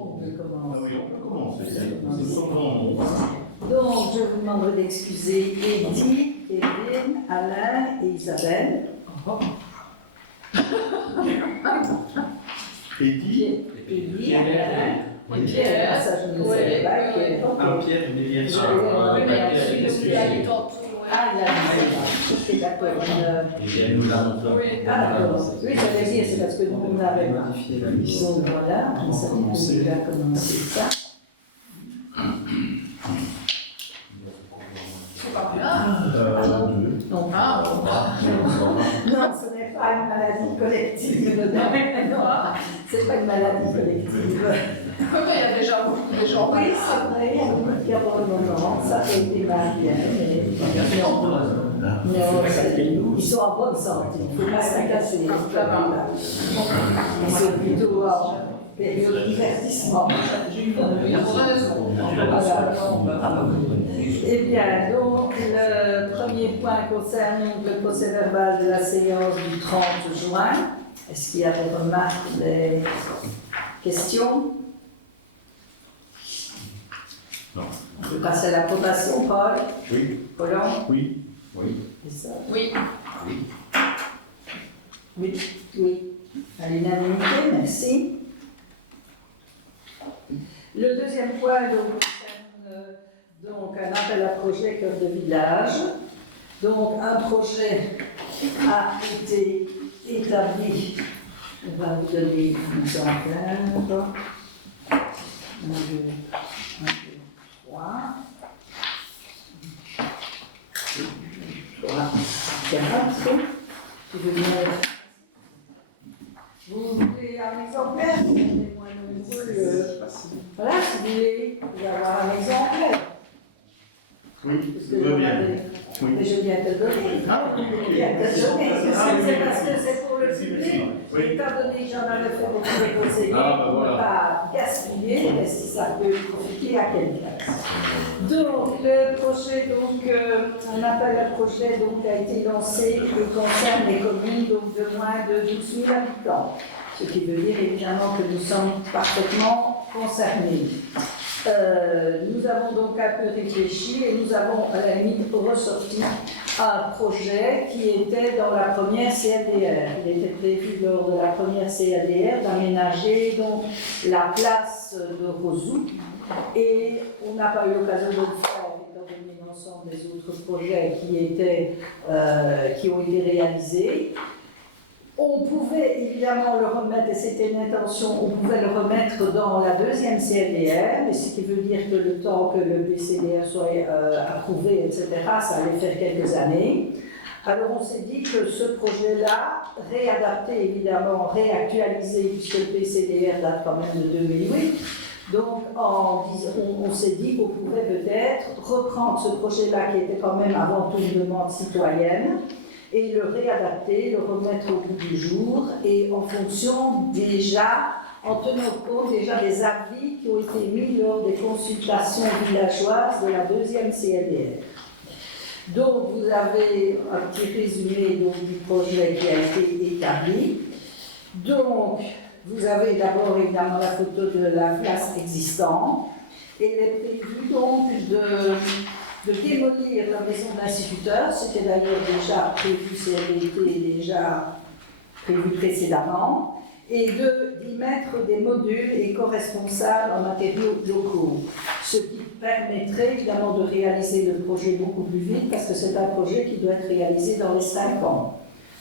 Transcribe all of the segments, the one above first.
On peut commencer. Oui, on peut commencer. C'est souvent. Donc, je vous demanderai d'excuser Eddy, Kevin, Alain et Isabelle. Eddy, Alain et Pierre. Ça, je ne savais pas. Un Pierre, une Pierre. Ah, il a dit, c'est d'accord. Ah, d'accord. Oui, j'allais dire, c'est parce que nous, on avait modifié la mission. Donc voilà, on savait déjà commencer ça. Non, non, ce n'est pas une maladie collective. Non, c'est pas une maladie collective. Il y a déjà beaucoup de gens. Oui, c'est vrai, il y a beaucoup qui pour le moment, ça fait été mal bien. Non, ils sont en bonne santé, il ne faut pas s'agacer. Ils sont plutôt en période divertissement. Eh bien, donc, le premier point concerne le procès verbal de la séance du 30 juin. Est-ce qu'il y a des remarques, des questions? Non. On peut passer à l'approbation, Paul? Oui. Colomb? Oui. Oui. C'est ça? Oui. Oui. Oui. À l'unanimité, merci. Le deuxième point concerne donc un appel à projet cœur de village. Donc un projet a été établi. On va vous donner un exemplaire. 1, 2, 3. 4. Tu veux bien. Vous voulez un exemplaire? Voilà, si vous voulez, vous allez avoir un exemplaire. Oui, je veux bien. Oui. Mais je viens te le donner. Je viens te le donner. C'est parce que c'est pour le public. Oui. Étant donné que j'en avais fait beaucoup de conseillers, Ah, on ne peut pas gaspiller, mais si ça peut profiter à quelqu'un. Donc, le projet, un appel à projet a été lancé et concerne les communes de moins de 12 000 habitants. Ce qui veut dire évidemment que nous sommes parfaitement concernés. Nous avons donc un peu réfléchi et nous avons à la limite ressorti un projet qui était dans la première CLDR. Il était prévu lors de la première CLDR d'aménager donc la place de Rosou et on n'a pas eu l'occasion de le faire étant donné l'ensemble des autres projets qui ont été réalisés. On pouvait évidemment le remettre, et c'était une intention, on pouvait le remettre dans la deuxième CLDR, mais ce qui veut dire que le temps que le PCDR soit approuvé, etc., ça allait faire quelques années. Alors on s'est dit que ce projet-là, réadapté évidemment, réactualisé, puisque le PCDR date quand même de 2008, donc on s'est dit qu'on pouvait peut-être reprendre ce projet-là qui était quand même avant tout une demande citoyenne, et le réadapter, le remettre au bout du jour, et en fonction déjà, en tenant compte déjà des avis qui ont été mis lors des consultations villageoises de la deuxième CLDR. Donc vous avez un petit résumé du projet qui a été établi. Donc vous avez d'abord évidemment la photo de la place existante, et il est prévu donc de démolir la maison de l'instituteur, c'était d'ailleurs déjà prévu, c'était déjà prévu précédemment, et d'y mettre des modules éco-responsables en matériaux locaux, ce qui permettrait évidemment de réaliser le projet beaucoup plus vite, parce que c'est un projet qui doit être réalisé dans les 5 ans.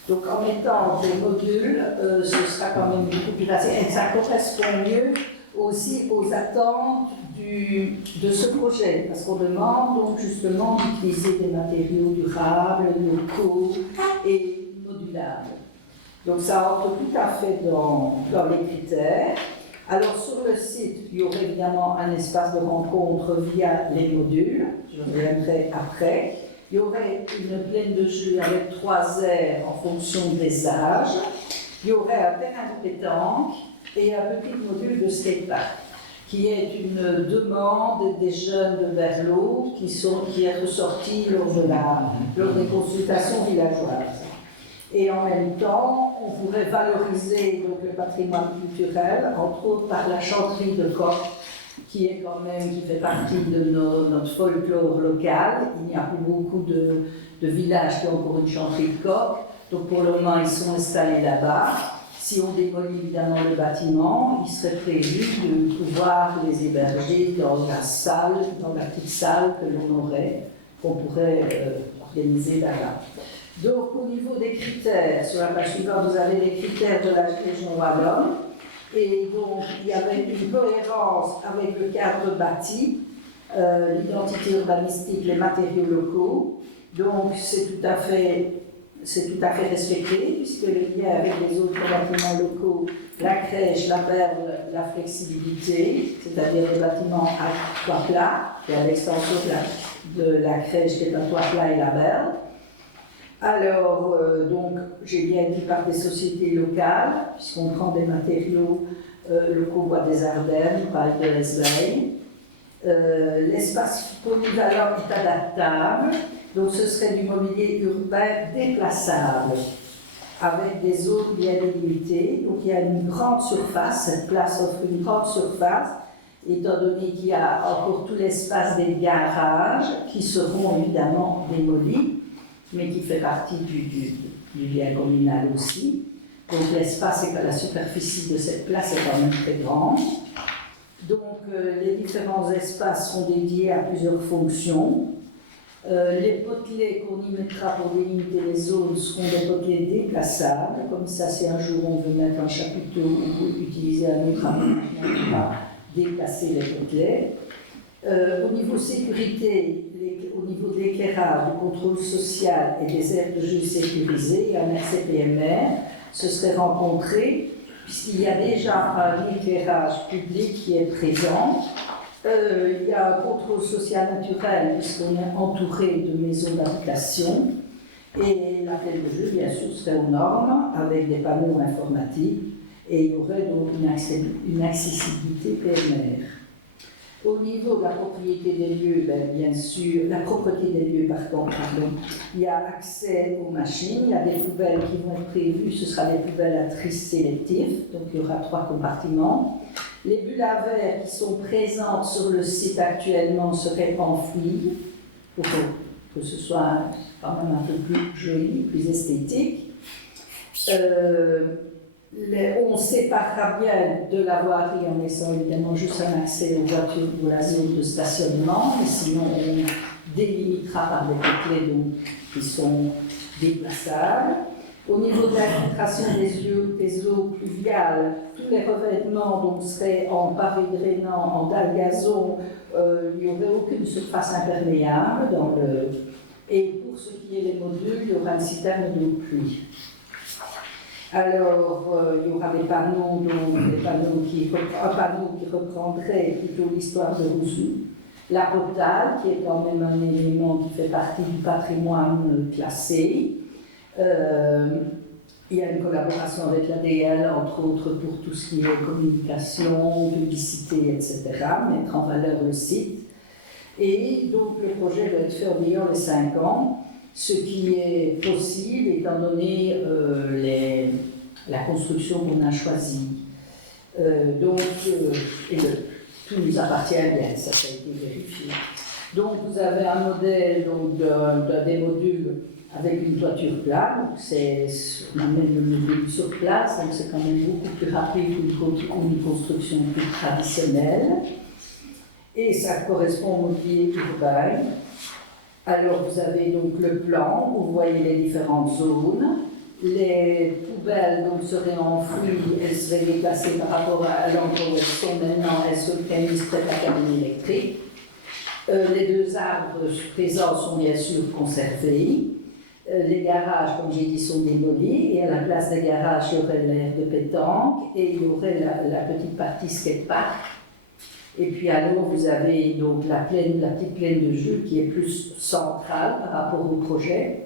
Donc en mettant des modules, ce sera quand même beaucoup plus facile, et ça correspond mieux aussi aux attentes de ce projet, parce qu'on demande donc justement d'utiliser des matériaux durables, locaux et modulables. Donc ça entre tout à fait dans les critères. Alors sur le site, il y aurait évidemment un espace de rencontre via les modules, je reviendrai après. Il y aurait une plaine de jeu avec 3 aires en fonction des âges. Il y aurait un terrain de pétanque et un petit module de skatepark, qui est une demande des jeunes de Berlot qui est ressortie lors des consultations villageoises. Et en même temps, on pourrait valoriser donc, le patrimoine culturel, entre autres par la chanterie de coq, qui est quand même, qui fait partie de notre folklore local. Il n'y a plus beaucoup de villages qui ont encore une chanterie de coq. Donc pour le moment, ils sont installés là-bas. Si on démolit évidemment le bâtiment, il serait prévu de pouvoir les héberger dans la salle, dans la petite salle que l'on aurait, qu'on pourrait organiser là-bas. Donc au niveau des critères, sur la page suivante, vous avez les critères de la région wallonne. Et donc il y avait une cohérence avec le cadre bâti, l'identité urbanistique, les matériaux locaux. Donc c'est tout à fait respecté, puisque le lien avec les autres bâtiments locaux, la crèche, la berle, la flexibilité, c'est-à-dire les bâtiments à toit plat, et à l'extension de la crèche qui est à toit plat et la berle. Alors, donc, j'ai bien dit par des sociétés locales, puisqu'on prend des matériaux locaux, bois des Ardennes, paille de l'Esveille. L'espace polyvalent est adaptable. Donc ce serait du mobilier urbain déplaçable, avec des zones bien délimitées. Donc il y a une grande surface, cette place offre une grande surface, étant donné qu'il y a encore tout l'espace des garages qui seront évidemment démolis, mais qui fait partie du bien communal aussi. Donc l'espace et la superficie de cette place est quand même très grande. Donc les différents espaces sont dédiés à plusieurs fonctions. Les potelets qu'on y mettra pour délimiter les zones seront des potelets déplaçables, comme ça si un jour on veut mettre un chapiteau ou utiliser un autre aménagement, on va déplacer les potelets. Au niveau sécurité, au niveau de l'éclairage, du contrôle social et des aires de jeu sécurisées, un RCPMR se serait rencontré, puisqu'il y a déjà un éclairage public qui est présent. Il y a un contrôle social naturel puisqu'on est entouré de maisons d'habitation et la plaine de jeu bien sûr serait aux normes avec des panneaux informatiques et il y aurait donc une accessibilité PMR. Au niveau de la propriété des lieux, bien sûr, la propreté des lieux pardon, il y a accès aux machines, il y a des poubelles qui vont être prévues, ce sera des poubelles à tri sélectif, donc il y aura 3 compartiments. Les bulles à verre qui sont présentes sur le site actuellement seraient enfouies pour que ce soit quand même un peu plus joli, plus esthétique. On séparera bien de la voirie en laissant évidemment juste un accès aux voitures ou la zone de stationnement, mais sinon on délimitera par des potelets qui sont déplaçables. Au niveau de l'infiltration des eaux pluviales, tous les revêtements donc, seraient en pavé drainant, en dalle gazon, il n'y aurait aucune surface imperméable. Et pour ce qui est des modules, il y aura une citerne d'eau de pluie. Alors, il y aura des panneaux, un panneau qui reprendrait plutôt l'histoire de Rousseau. La potale, qui est quand même un élément qui fait partie du patrimoine classé. Il y a une collaboration avec l'ADL, entre autres pour tout ce qui est communication, publicité, etc., mettre en valeur le site. Et donc le projet va être fait en ayant les 5 ans, ce qui est possible étant donné la construction qu'on a choisie. Tout nous appartient bien, ça a été vérifié. Donc vous avez un modèle des modules avec une toiture plane, on amène le module sur place, donc c'est quand même beaucoup plus rapide qu'une construction plus traditionnelle. Et ça correspond au mobilier urbain. Alors vous avez donc le plan, où vous voyez les différentes zones. Les poubelles donc, seraient enfouies, elles seraient déplacées par rapport à l'endroit où elles sont maintenant, elles seraient mises près de la cabine électrique. Les 2 arbres présents sont bien sûr conservés. Les garages, comme j'ai dit, sont démolis et à la place des garages, il y aurait l'aire de pétanque et il y aurait la petite partie skatepark. Et puis alors, vous avez donc la petite plaine de jeu qui est plus centrale par rapport au projet.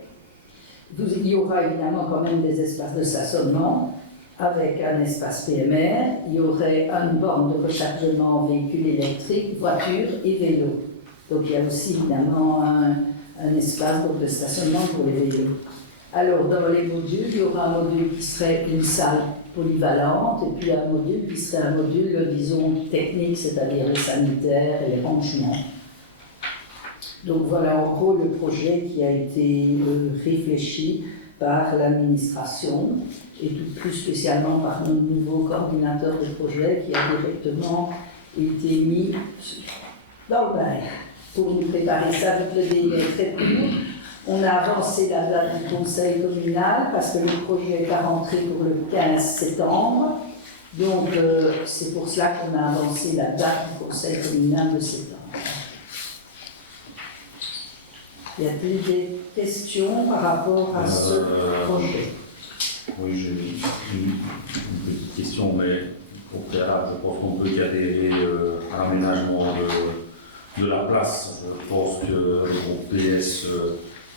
Il y aura évidemment quand même des espaces de stationnement avec un espace PMR. Il y aurait une borne de rechargement véhicules électriques, voitures et vélos. Donc il y a aussi évidemment un espace de stationnement pour les vélos. Alors, dans les modules, il y aura un module qui serait une salle polyvalente et puis un module qui serait un module, disons, technique, c'est-à-dire les sanitaires et les rangements. Donc voilà en gros le projet qui a été réfléchi par l'administration et tout plus spécialement par notre nouveau coordinateur de projet qui a directement été mis dans le bain pour nous préparer ça. Donc le délai est très court. On a avancé la date du conseil communal parce que le projet est à rentrer pour le 15 septembre. Donc c'est pour cela qu'on a avancé la date du conseil communal de septembre. Y a-t-il des questions par rapport à ce projet? Oui, j'ai une petite question, mais au préalable, je pense qu'on peut y adhérer à l'aménagement de la place. Je pense que le groupe PS,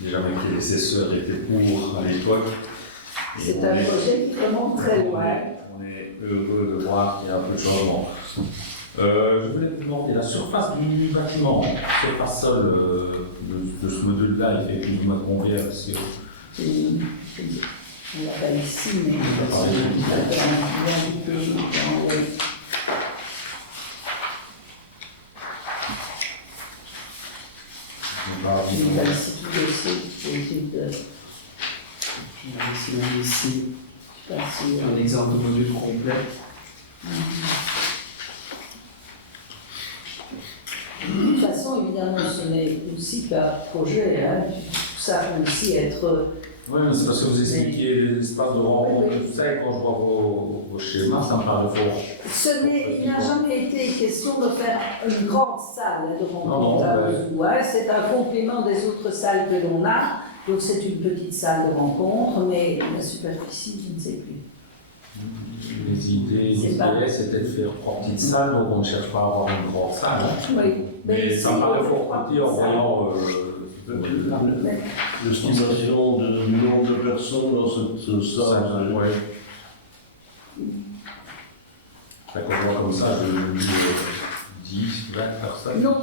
déjà mes prédécesseurs étaient pour à l'époque. C'est un projet qui remonte très loin. On est heureux de voir qu'il y a un peu de changement. Je voulais vous demander la surface du bâtiment, la surface sol de ce module-là, il fait plus ou moins combien? Parce que On l'a pas ici, mais Ici, un exemple de module complet. De toute façon, évidemment, ce n'est aussi qu'un projet. Hein. Tout ça peut aussi être. Oui, mais c'est parce que vous expliquiez les espaces de rencontre, tout ça, et quand je vois vos schémas, ça me parle de fort. Il n'a jamais été question de faire une grande salle de rencontre à Ouzou. C'est un complément des autres salles que l'on a. Donc c'est une petite salle de rencontre, mais la superficie, je ne sais plus. Les idées initiales, c'était de faire une petite salle, donc on ne cherche pas à avoir une grande salle. Oui. Mais ça me paraît fort petit en voyant l'estimation du nombre de personnes dans cette salle. Ouais. Quand on voit comme ça, je me dis 10, 20 personnes. Non,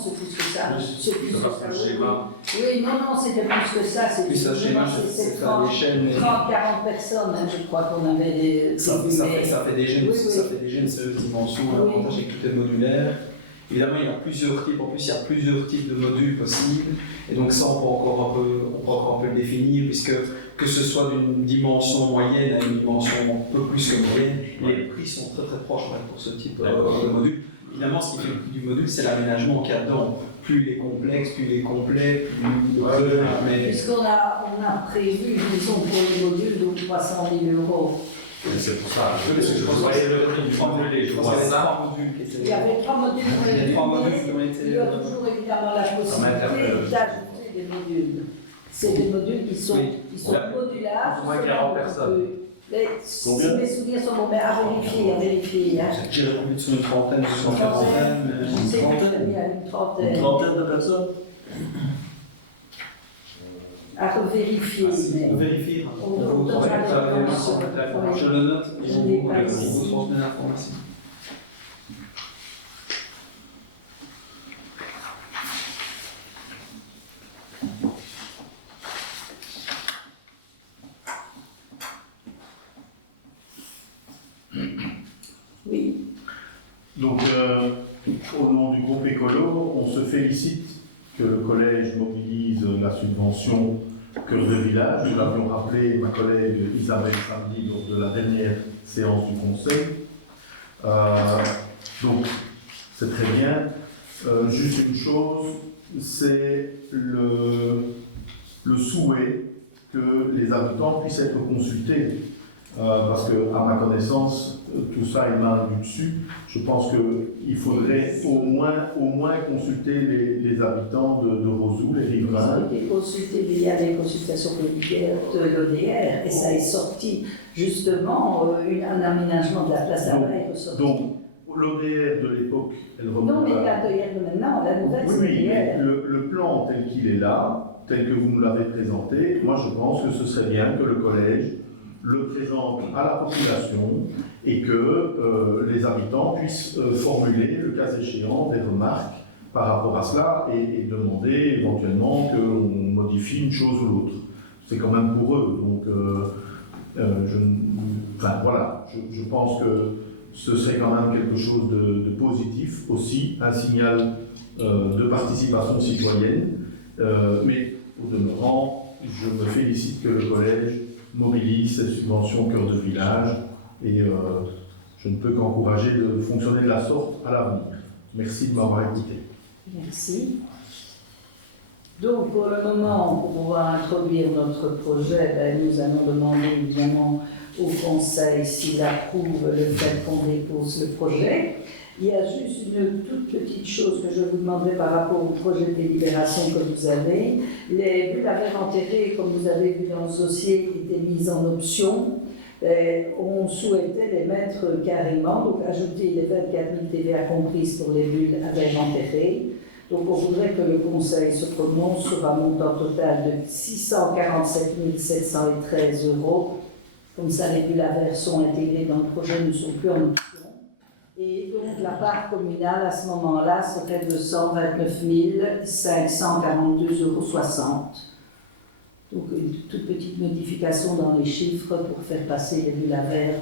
c'est plus que ça. C'est plus que ça. Le schéma. Oui, non, c'était plus que ça. Puis ça, schéma, c'est à l'échelle, mais 30-40 personnes, hein, je crois qu'on avait des. ça fait des gènes, Oui, ça fait des gènes, c'est une dimension, Oui. l'avantage c'est que tout est modulaire. Évidemment, il y a plusieurs types, en plus il y a plusieurs types de modules possibles, et donc ça on peut encore un peu le définir, puisque que ce soit d'une dimension moyenne à une dimension un peu plus que moyenne, les prix sont très très proches pour ce type de module. Évidemment, ce qui fait le prix du module, c'est l'aménagement qu'il y a dedans. Plus il est complexe, plus il est complet, plus mais... Puisqu'on a prévu, disons, pour les modules, donc 300 000 €. C'est pour ça. Je voyais le prix du module, je vois ça. Il y avait 3 modules qui ont été Il y a 3 modules qui ont été. Il y a toujours évidemment la possibilité d'ajouter des modules. C'est des modules qui sont modulables. Moins 40 personnes. Mais si mes souvenirs sont bons, mais à vérifier. Hein. Je dirais combien sur une trentaine, sur une quarantaine, Je sais qu'il y a une trentaine. Une trentaine de personnes? À revérifier. Mais... Vérifier. On donnera l'information. Je le note, Je n'ai pas ici. vous transmets l'information. Oui. Donc, au nom du groupe Écolo, on se félicite que le collège mobilise la subvention Cœur de Village. Nous l'avions rappelé, ma collègue Isabelle, samedi, lors de la dernière séance du conseil. Donc, c'est très bien. Juste une chose, c'est le souhait que les habitants puissent être consultés. Parce que, à ma connaissance, tout ça est mal du dessus. Je pense qu'il faudrait au moins consulter les habitants de Rozoul, les Ils riverains. ont été consultés via des consultations régulières de l'ODR et ça est sorti justement un aménagement de la place à est ressorti. Donc, l'ODR de l'époque, elle remonte. Non, mais l'ODR de maintenant, la nouvelle, Oui, c'est oui, mais l'ODR. le plan tel qu'il est là, tel que vous nous l'avez présenté, moi je pense que ce serait bien que le collège le présente à la population et que les habitants puissent formuler, le cas échéant, des remarques par rapport à cela et demander éventuellement qu'on modifie une chose ou l'autre. c'est quand même pour eux. Donc, je pense que ce serait quand même quelque chose de positif aussi, un signal de participation citoyenne. Mais au demeurant, je me félicite que le collège mobilise cette subvention cœur de village et je ne peux qu'encourager de fonctionner de la sorte à l'avenir. Merci de m'avoir écouté. Merci. Donc, pour le moment, pour pouvoir introduire notre projet, nous allons demander évidemment au Conseil s'il approuve le fait qu'on dépose le projet. Il y a juste une toute petite chose que je vous demanderai par rapport au projet de délibération que vous avez. Les bulles à verre enterrées, comme vous avez vu dans le dossier, étaient mises en option. On souhaitait les mettre carrément, donc ajouter les 24 000 TVA comprises pour les bulles à verre enterrées. Donc on voudrait que le Conseil se prononce sur un montant total de 647 713 €. Comme ça, les bulles à verre sont intégrées dans le projet, ne sont plus en option. Et donc la part communale à ce moment-là serait de 129 542,60 €. Donc une toute petite modification dans les chiffres pour faire passer les bulles à verre.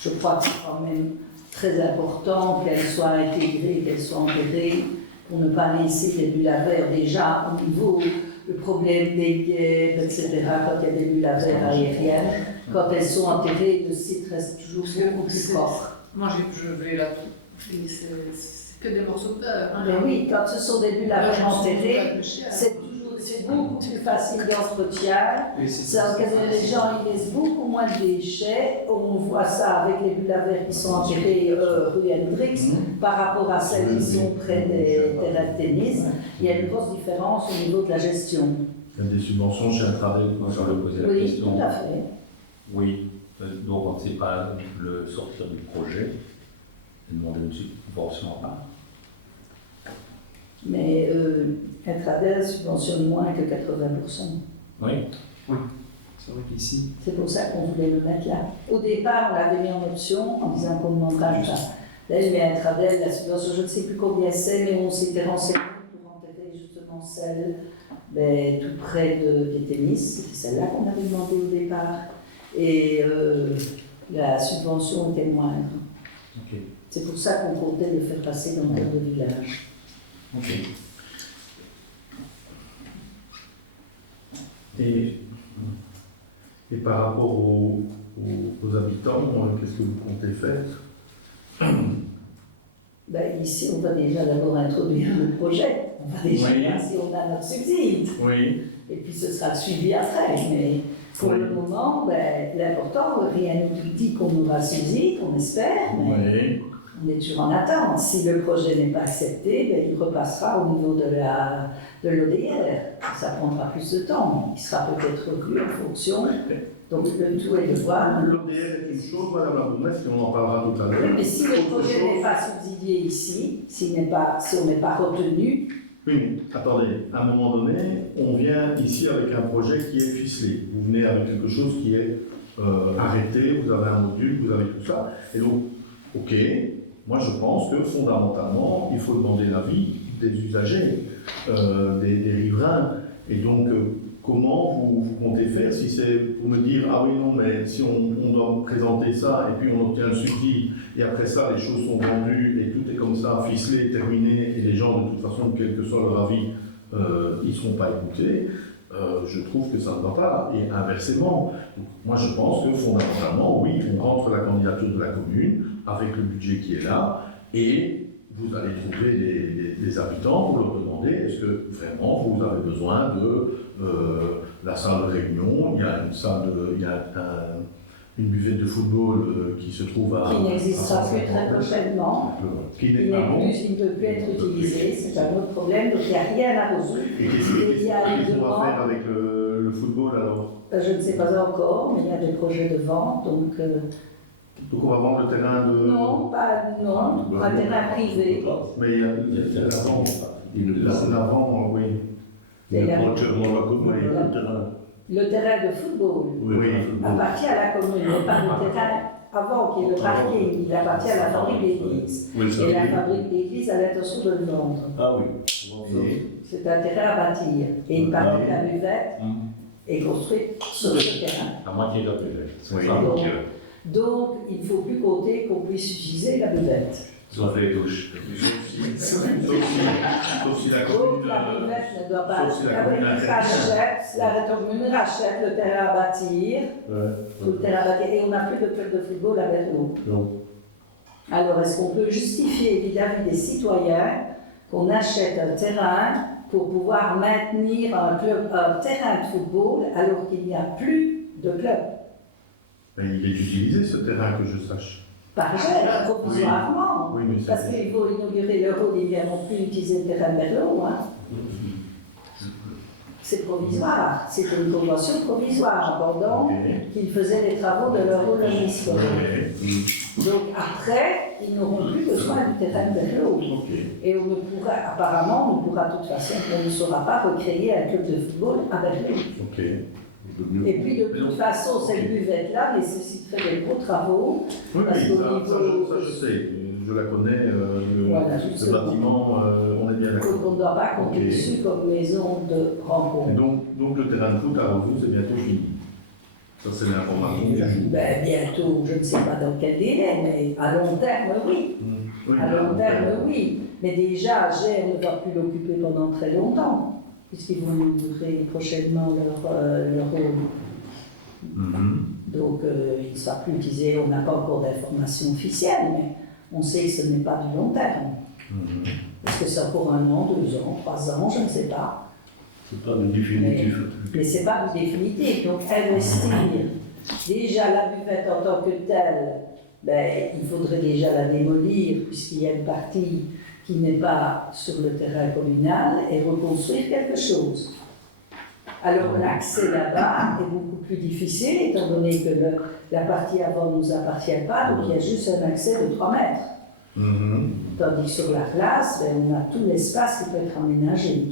Je crois que c'est quand même très important qu'elles soient intégrées, qu'elles soient enterrées, pour ne pas laisser les bulles à verre déjà au niveau le problème des guêpes, etc. Quand il y a des bulles à verre aériennes, quand elles sont enterrées, le site reste toujours beaucoup plus propre. Moi, je vais là tout. C'est que des morceaux de terre. Hein. Mais oui, quand ce sont des bulles à verre enterrées, c'est beaucoup plus facile d'entretien. Oui, Les gens ils laissent beaucoup moins de déchets. On voit ça avec les bulles à verre qui sont enterrées rue Hendrix par rapport à celles qui sont près des terrains de tennis. Il y a une grosse différence au niveau de la gestion. Il y a des subventions chez Intradel. Moi, je vais poser la Oui, question. tout à fait. Oui, donc on ne sait pas le sortir du projet, demander une subvention à part. Mais Intradel subventionne moins que 80%. Oui. C'est vrai qu'ici. C'est pour ça qu'on voulait le mettre là. Au départ, on l'avait mis en option en disant qu'on ne demandera pas. Là, il met Intradel, la subvention, je ne sais plus combien c'est, mais on s'était renseigné pour enterrer justement celle tout près des tennis. C'était celle-là qu'on avait demandé au départ. Et la subvention était moindre. Ok. C'est pour ça qu'on comptait le faire passer dans le cœur de village. Ok. Et par rapport aux habitants, qu'est-ce que vous comptez faire? Ici, on va déjà d'abord introduire le projet. On va déjà Oui. voir si on a notre subside. Oui. Et puis ce sera suivi après. Mais pour Oui. le moment, l'important, rien ne nous dit qu'on aura subside, on espère, mais Oui. on est toujours en attente. Si le projet n'est pas accepté, il repassera au niveau de l'ODR. Ça prendra plus de temps. Il sera peut-être revu en fonction. Donc le tout est de voir. L'ODR est une chose, Madame la bourgmestre, et on en parlera tout à l'heure. Mais si le Autre projet chose- n'est pas subsidié ici, si on n'est pas retenu, Oui, mais attendez, à un moment donné, on vient ici avec un projet qui est ficelé. Vous venez avec quelque chose qui est arrêté, vous avez un module, vous avez tout ça. Et donc, ok, moi je pense que fondamentalement, il faut demander l'avis des usagers, des riverains. Et donc, comment vous comptez faire si c'est pour me dire, ah oui, non, mais si on doit présenter ça et puis on obtient le subside et après ça, les choses sont vendues et tout est comme ça, ficelé, terminé, et les gens, de toute façon, quel que soit leur avis, ils ne seront pas écoutés, je trouve que ça ne va pas. Et inversement, donc, moi je pense que fondamentalement, oui, on rentre la candidature de la commune avec le budget qui est là et vous allez trouver des habitants pour leur demander est-ce que vraiment vous avez besoin de la salle de réunion, il y a une salle une buvette de football qui se trouve à... qui n'existera plus très prochainement, Qui il n'est pas bon. il ne peut plus être utilisé, c'est un autre problème, donc il n'y a rien à résoudre. Et qu'est-ce qu'on va faire avec le football alors? Je ne sais pas encore, mais il y a des projets de vente, donc Donc on va vendre le terrain de... non, un terrain privé. Mais il y a l'avant. L'avant, oui. Il y a entièrement la commune, Oui. le terrain. Le terrain de football Oui. appartient à la commune, mais pas le terrain avant qui est le parking, il appartient à la fabrique d'église. Oui, ça Et la veut dire- fabrique d'église a l'intention de le vendre. Ah oui. Et- C'est un terrain à bâtir. Et il paraît que la buvette, est construite sur ce terrain. La moitié de la PV. C'est Oui. ça, donc, Donc, il ne faut plus compter qu'on puisse utiliser la buvette. sauf les douches. Sauf si la Donc, commune. la buvette ne doit pas. sauf si la commune La commune rachète le terrain à bâtir, tout le terrain à bâtir, et on n'a plus de club de football à Berlot. Non. Alors, est-ce qu'on peut justifier vis-à-vis des citoyens qu'on achète un terrain pour pouvoir maintenir un terrain de football alors qu'il n'y a plus de club? Mais il est utilisé ce terrain que je sache. Par gel, provisoirement. Oui, mais Parce qu'il faut inaugurer l'Euro, ils ne vont plus utiliser le terrain de Berlot. Hein. C'est provisoire, c'est une convention provisoire pendant qu'ils faisaient les travaux de l'Euro de l'histoire. Donc après, ils n'auront plus besoin du terrain de Berlot. Et on ne pourra, apparemment, on ne pourra de toute façon, on ne saura pas recréer un club de football à Berlot. Et puis de toute façon, cette buvette-là nécessiterait des gros travaux. Oui, Parce ça, qu'au ça, niveau- ça, je sais, je la connais, Voilà, ce justement. bâtiment, on est bien d'accord. Donc on ne doit pas compter Ok. dessus comme maison de rencontre. Et donc le terrain de foot à Revaux, c'est bientôt fini. Ça, c'est l'information du jour. Ben, bientôt, je ne sais pas dans quel délai, mais à long terme, oui. Oui, À long terme, oui. Mais déjà, Gers ne va plus l'occuper pendant très longtemps, puisqu'ils vont inaugurer prochainement leur rôle. Mhm. Donc, il ne sera plus utilisé. On n'a pas encore d'informations officielles, mais on sait que ce n'est pas du long terme. Mhm. Est-ce que c'est pour 1 an, 2 ans, 3 ans, je ne sais pas. C'est pas le définitif. Mais ce n'est pas du définitif. Donc, investir déjà la buvette en tant que telle, ben, il faudrait déjà la démolir, puisqu'il y a une partie qui n'est pas sur le terrain communal, et reconstruire quelque chose. Alors, l'accès là-bas est beaucoup plus difficile, étant donné que la partie avant ne nous appartient pas, donc il y a juste un accès de 3 mètres. Mhm. Tandis que sur la place, ben, on a tout l'espace qui peut être aménagé.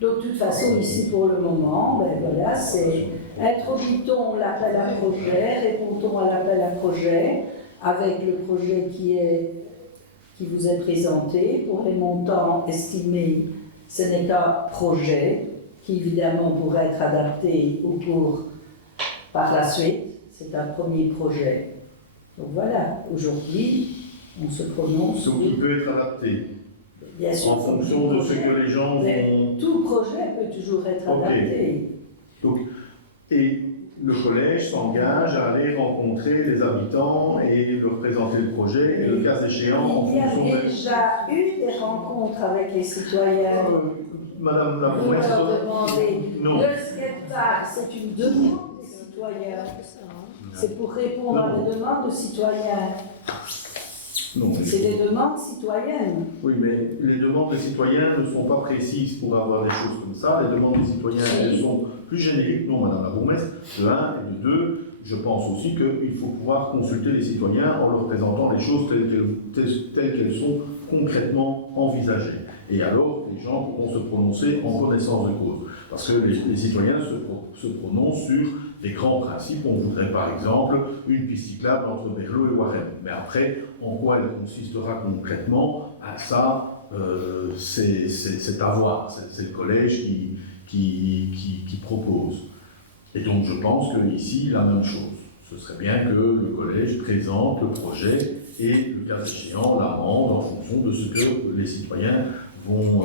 Donc, de toute façon, ici, pour le moment, ben, voilà, c'est introduit-on l'appel à projet, répond-on à l'appel à projet avec le projet qui vous est présenté. Pour les montants estimés, ce n'est qu'un projet qui, évidemment, pourrait être adapté au cours par la suite. C'est un premier projet. Donc voilà, aujourd'hui, on se prononce. Ce qui peut être adapté Bien sûr, en fonction de ce que les gens mais vont. tout projet peut toujours être Ok. adapté. Et le collège s'engage à aller rencontrer les habitants et leur présenter le projet, et le cas échéant, en Il y a fonction de. déjà eu des rencontres avec les citoyens. Madame la Pour leur bourgmestre, demander. non. Le skatepark, c'est une demande des citoyens. C'est pour répondre à des demandes de citoyens. Non, C'est des demandes citoyennes. oui, mais les demandes des citoyens ne sont pas précises pour avoir des choses comme ça. Les demandes des citoyens, elles sont plus génériques. Non, Madame la bourgmestre, de 1 et de 2, je pense aussi qu'il faut pouvoir consulter les citoyens en leur présentant les choses telles qu'elles sont concrètement envisagées. Et alors, les gens pourront se prononcer en connaissance de cause. Parce que les citoyens se prononcent sur des grands principes. On voudrait par exemple une piste cyclable entre Berlot et Warem. Mais après, en quoi elle consistera concrètement, ça, c'est à voir. C'est le collège qui propose. Et donc je pense qu'ici, la même chose. Ce serait bien que le collège présente le projet et, le cas échéant, l'amende en fonction de ce que les citoyens vont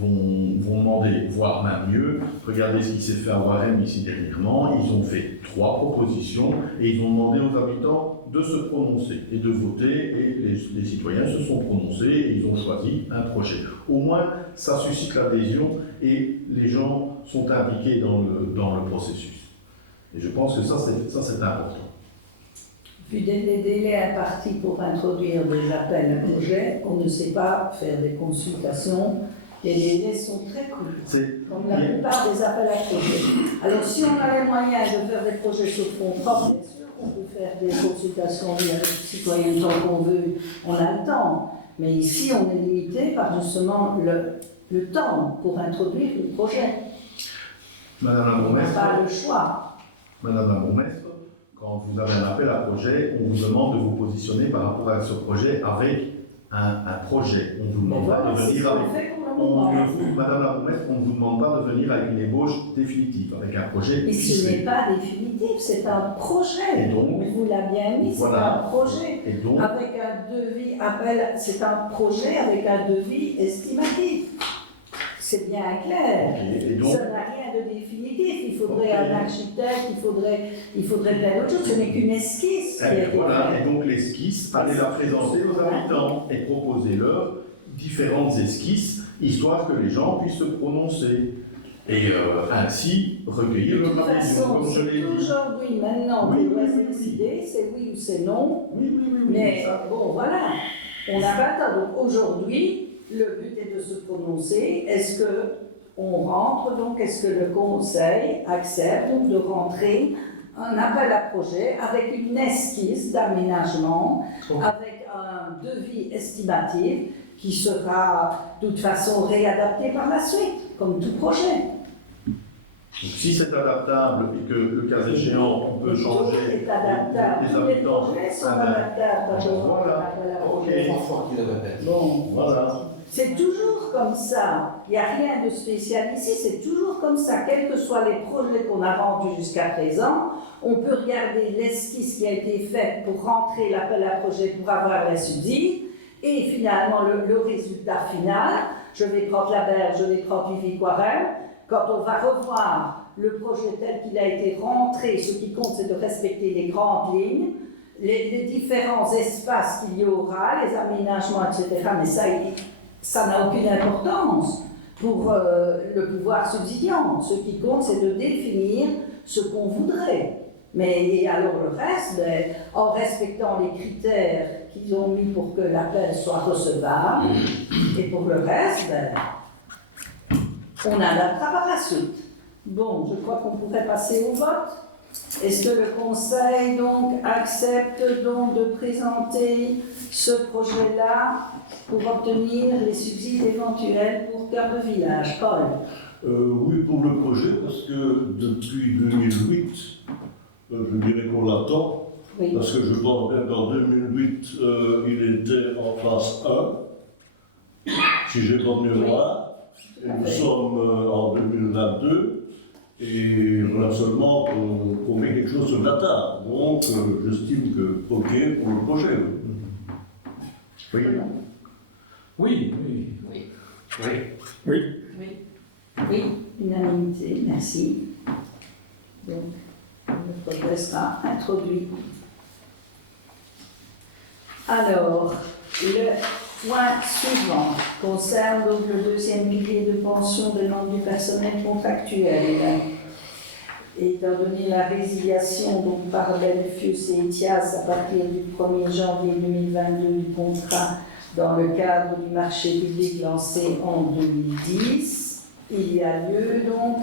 demander, voire même mieux. Regardez ce qui s'est fait à Warem ici dernièrement. Ils ont fait 3 propositions et ils ont demandé aux habitants de se prononcer et de voter, et les citoyens se sont prononcés et ils ont choisi un projet. Au moins, ça suscite l'adhésion et les gens sont impliqués dans le processus. Et je pense que ça c'est important. Vu les délais impartis pour introduire des appels à projets, on ne sait pas faire des consultations. Les délais sont très courts, comme la plupart des appels à projets. Alors, si on a les moyens de faire des projets sur fonds propres, bien sûr qu'on peut faire des consultations avec les citoyens tant qu'on veut, on a le temps. Mais ici, on est limité par justement le temps pour introduire le projet. Madame la On n'a bourgmestre, pas le choix. Madame la bourgmestre, quand vous avez un appel à projet, on vous demande de vous positionner par rapport à ce projet avec un projet. On ne vous Mais demande pas voilà, de c'est ce venir qu'on avec. fait pour le moment. Madame la bourgmestre, on ne vous demande pas de venir avec une ébauche définitive, avec un projet Mais ce fixé. n'est pas définitif, c'est un projet. Et donc, On vous l'a bien mis, c'est voilà. un projet. Et donc, Avec un devis, c'est un projet avec un devis estimatif. C'est bien clair. et donc, Ça n'a rien de définitif. Il faudrait Ok. un architecte, il faudrait plein d'autres choses. Ce n'est qu'une esquisse qui a été voilà. faite. Et donc l'esquisse, allez la présenter aux habitants et proposez-leur différentes esquisses, histoire que les gens puissent se prononcer. Et ainsi recueillir De leur toute opinion, façon, comme je l'ai c'est dit. aujourd'hui, maintenant, Oui, qu'on doit oui, se oui, oui. décider, c'est oui ou c'est non. Oui, Mais ça. bon, voilà, on n'a pas le temps. Donc aujourd'hui, le but est de se prononcer. Est-ce que on rentre, donc est-ce que le conseil accepte donc, de rentrer un appel à projet avec une esquisse d'aménagement, avec un devis estimatif qui sera de toute façon réadapté par la suite, comme tout projet. Donc, si c'est adaptable et que le cas échéant, on peut Tout changer est adaptable. les Tous les habitants. projets sont Ah ben, adaptables. Quand on voilà. rentre un appel à Ok. projet. Bon. Voilà. C'est toujours comme ça. Il n'y a rien de spécial ici, c'est toujours comme ça. Quels que soient les projets qu'on a rendus jusqu'à présent, on peut regarder l'esquisse qui a été faite pour rentrer l'appel à projet pour avoir les subsides, et finalement le résultat final. Je vais prendre la berge, je vais prendre Vivi-Quarem. Quand on va revoir le projet tel qu'il a été rentré, ce qui compte, c'est de respecter les grandes lignes, les différents espaces qu'il y aura, les aménagements, etc. Mais ça n'a aucune importance pour le pouvoir subsidiant. Ce qui compte, c'est de définir ce qu'on voudrait. Mais et alors le reste, ben, en respectant les critères qu'ils ont mis pour que l'appel soit recevable, et pour le reste, ben, on adaptera par la suite. Bon, je crois qu'on pourrait passer au vote. Est-ce que le Conseil donc accepte donc de présenter ce projet-là pour obtenir les subsides éventuels pour Cœur de Village? Paul? Oui, pour le projet, parce que depuis 2008, je dirais qu'on l'attend, Oui. parce que je pense même qu'en 2008, il était en phase 1, si j'ai bonne mémoire, et nous sommes en 2022, et voilà seulement qu'on met quelque chose sur la table. Donc, j'estime que OK pour le projet. Oui. Oui, oui. Oui. Oui, unanimité, merci. Donc, le projet sera introduit. Alors, le point suivant concerne donc le deuxième pilier de pension des membres du personnel contractuel. Étant donné la résiliation donc, par Belfius et Etias à partir du 1er janvier 2022 du contrat dans le cadre du marché public lancé en 2010, il y a lieu donc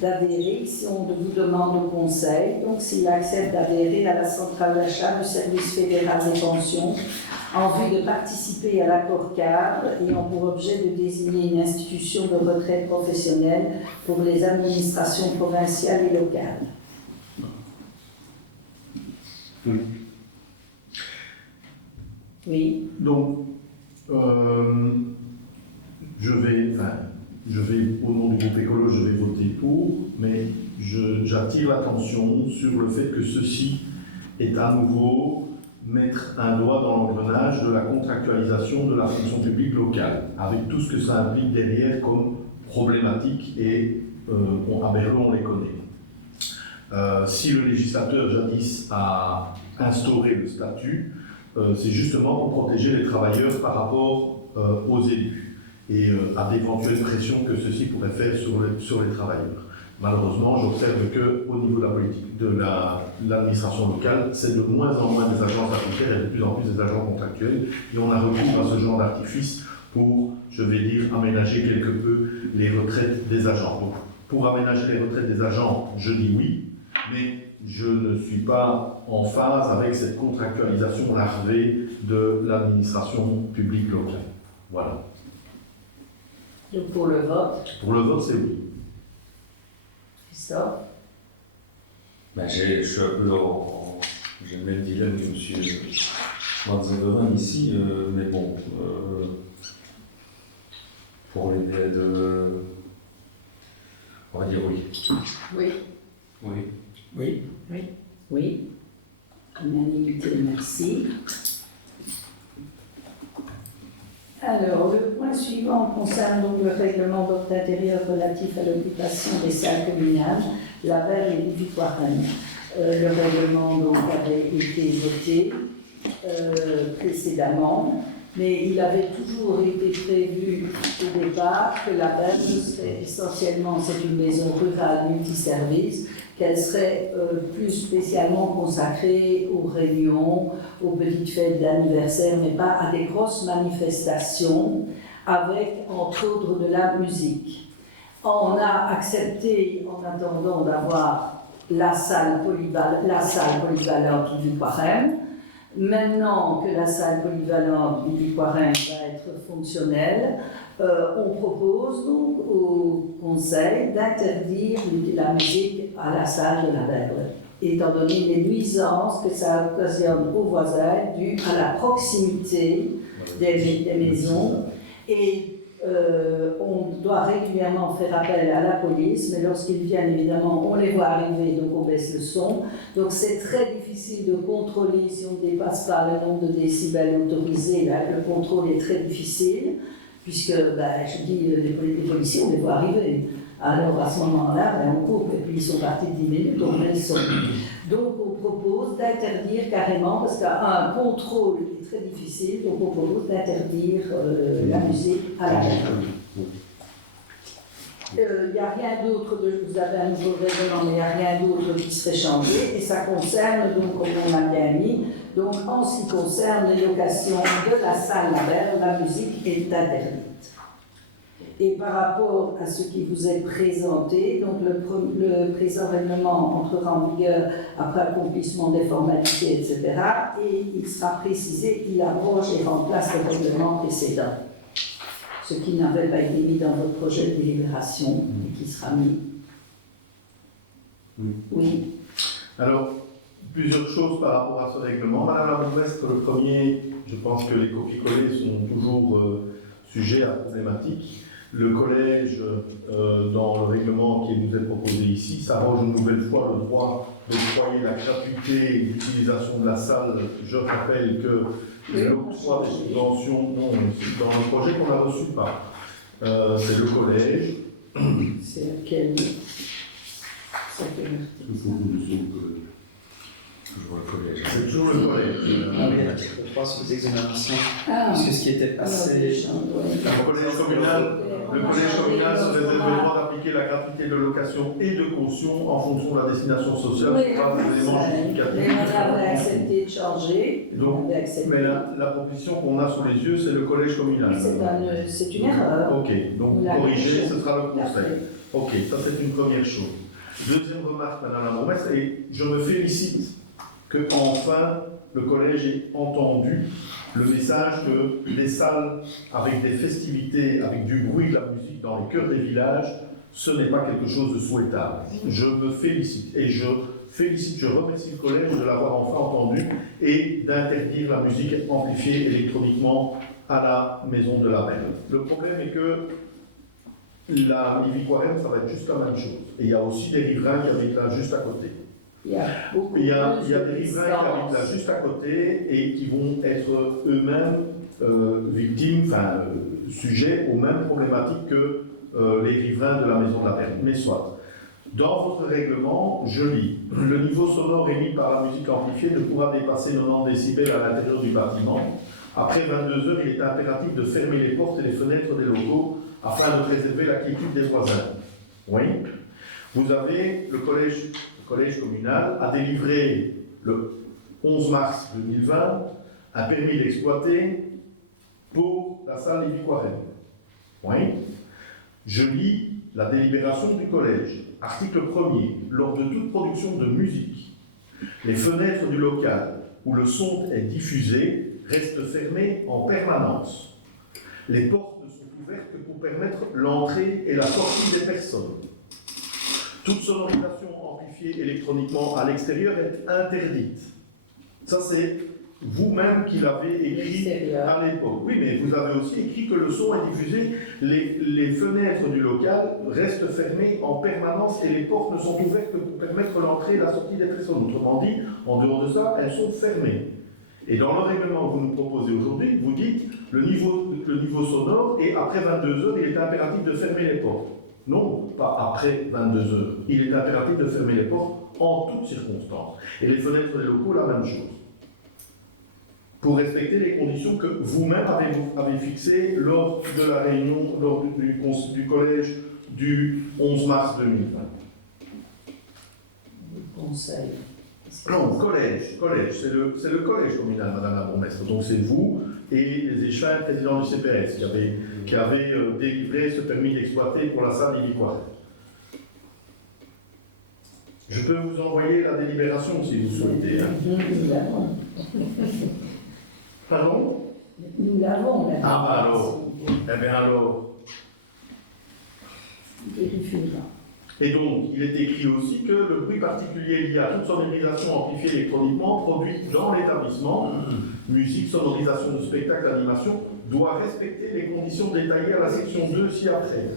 d'adhérer, si on vous demande au Conseil, donc s'il accepte d'adhérer à la centrale d'achat du service fédéral des pensions en vue de participer à l'accord cadre ayant pour objet de désigner une institution de retraite professionnelle pour les administrations provinciales et locales. Oui. Donc, je vais, au nom du groupe écolo, je vais voter pour, mais j'attire l'attention sur le fait que ceci est à nouveau mettre un doigt dans l'engrenage de la contractualisation de la fonction publique locale, avec tout ce que ça implique derrière comme problématique, et à Berlon on les connaît. Si le législateur jadis a instauré le statut, c'est justement pour protéger les travailleurs par rapport aux élus et à d'éventuelles pressions que ceci pourrait faire sur les travailleurs. Malheureusement, j'observe qu'au niveau de la politique de l'administration locale, c'est de moins en moins des agents statutaires et de plus en plus des agents contractuels, et on a recours à ce genre d'artifice pour, je vais dire, aménager quelque peu les retraites des agents. Donc, pour aménager les retraites des agents, je dis oui, mais je ne suis pas en phase avec cette contractualisation larvée de l'administration publique locale. Voilà. Donc pour le vote, Pour le vote, c'est oui. Christophe? Ben, je suis un peu j'ai le même dilemme que Van Zeveren ici, mais bon, pour l'idée de... On va dire oui. Oui. Oui. Oui. Unanimité, merci. Alors, le point suivant concerne donc le règlement d'ordre intérieur relatif à l'occupation des salles communales, la Verre et Vivoirem. Le règlement donc avait été voté précédemment, mais il avait toujours été prévu au départ que la Verre serait essentiellement, c'est une maison rurale multiservice, qu'elle serait plus spécialement consacrée aux réunions, aux petites fêtes d'anniversaire, mais pas à des grosses manifestations, avec entre autres de la musique. On a accepté, en attendant d'avoir la salle polyvalente du Vivoirem. Maintenant que la salle polyvalente du Vivoirem va être fonctionnelle, on propose donc au Conseil d'interdire la musique à la salle de la Verle, étant donné les nuisances que ça occasionne aux voisins dues à la proximité des maisons. Et on doit régulièrement faire appel à la police, mais lorsqu'ils viennent, évidemment, on les voit arriver, donc on baisse le son. Donc c'est très difficile de contrôler si on ne dépasse pas le nombre de décibels autorisés. Là, le contrôle est très difficile, puisque, je dis, les policiers, on les voit arriver. Alors à ce moment-là, on coupe, et puis ils sont partis 10 minutes, on met le son. Donc on propose d'interdire carrément, parce qu'un contrôle est très difficile, donc on propose d'interdire la musique à la maison. Il n'y a rien d'autre, vous avez un nouveau règlement, mais il n'y a rien d'autre qui serait changé, et ça concerne, donc, comme on a bien mis, donc en ce qui concerne les locations de la salle Labelle, la musique est interdite. Et par rapport à ce qui vous est présenté, donc le présent règlement entrera en vigueur après accomplissement des formalités, etc. Et il sera précisé qu'il abroge et remplace le règlement précédent. Ce qui n'avait pas été mis dans votre projet de délibération et qui sera mis. Oui. Alors, plusieurs choses par rapport à ce règlement. Madame la bourgmestre, le premier, je pense que les copies-collées sont toujours sujets à problématique. Le collège, dans le règlement qui nous est proposé ici, s'arroge une nouvelle fois le droit d'octroyer la gratuité d'utilisation de la salle. Je rappelle que l'octroi des subventions, non, dans le projet qu'on a reçu pas. C'est le collège. C'est lequel? Toujours le collège. C'est toujours le collège. On vient d'article 3 sur les exonérations, puisque ce qui était passé. Le collège communal se réserve le droit d'appliquer la gratuité de location et de caution en fonction de la destination sociale. Oui, Pas des éléments justificatifs. mais on avait accepté de changer. Donc, mais la proposition qu'on a sous les yeux, c'est le collège communal. C'est une erreur. Ok, donc corriger, ce sera le conseil. Ok, ça c'est une première chose. Deuxième remarque, Madame la bourgmestre, et je me félicite que enfin le collège ait entendu le message que les salles avec des festivités, avec du bruit, de la musique dans les cœurs des villages, ce n'est pas quelque chose de souhaitable. Je me félicite et je remercie le collège de l'avoir enfin entendu et d'interdire la musique amplifiée électroniquement à la maison de la Belle. Le problème est que la Vivoirem, ça va être juste la même chose. Et il y a aussi des riverains qui habitent là juste à côté. Il y a des riverains qui habitent là juste à côté et qui vont être eux-mêmes victimes, sujets aux mêmes problématiques que les riverains de la maison de la Belle. Mais soit. Dans votre règlement, je lis « Le niveau sonore émis par la musique amplifiée ne pourra dépasser 90 décibels à l'intérieur du bâtiment. Après 22 heures, il est impératif de fermer les portes et les fenêtres des locaux afin de préserver la quiétude des voisins. » Oui. Vous avez le collège communal a délivré le 11 mars 2020 un permis d'exploiter pour la salle des Vivoirem. Oui. Je lis la délibération du collège. Article 1er. Lors de toute production de musique, les fenêtres du local où le son est diffusé restent fermées en permanence. Les portes ne sont ouvertes que pour permettre l'entrée et la sortie des personnes. Toute sonorisation amplifiée électroniquement à l'extérieur est interdite. Ça, c'est vous-même qui l'avez écrit à l'époque. Oui, mais vous avez aussi écrit que le son est diffusé, les fenêtres du local restent fermées en permanence et les portes ne sont ouvertes que pour permettre l'entrée et la sortie des personnes. Autrement dit, en dehors de ça, elles sont fermées. Et dans le règlement que vous nous proposez aujourd'hui, vous dites le niveau sonore et après 22 heures, il est impératif de fermer les portes. Non, pas après 22 heures. Il est impératif de fermer les portes en toutes circonstances. Et les fenêtres des locaux, la même chose. Pour respecter les conditions que vous-même avez fixées lors de la réunion, lors du collège du 11 mars 2020. Le conseil. Non, collège, c'est le collège communal, Madame la bourgmestre. Donc c'est vous et les échevins présidents du CPS qui avaient délivré ce permis d'exploiter pour la salle Livicoire. Je peux vous envoyer la délibération si vous souhaitez. Hein. Nous l'avons. Pardon? Nous l'avons, la Ah bah alors. Eh bien alors. Vérifiez-la. Et donc, il est écrit aussi que le bruit particulier lié à toute sonorisation amplifiée électroniquement produite dans l'établissement, musique, sonorisation de spectacle, animation, doit respecter les conditions détaillées à la section 2 ci-après.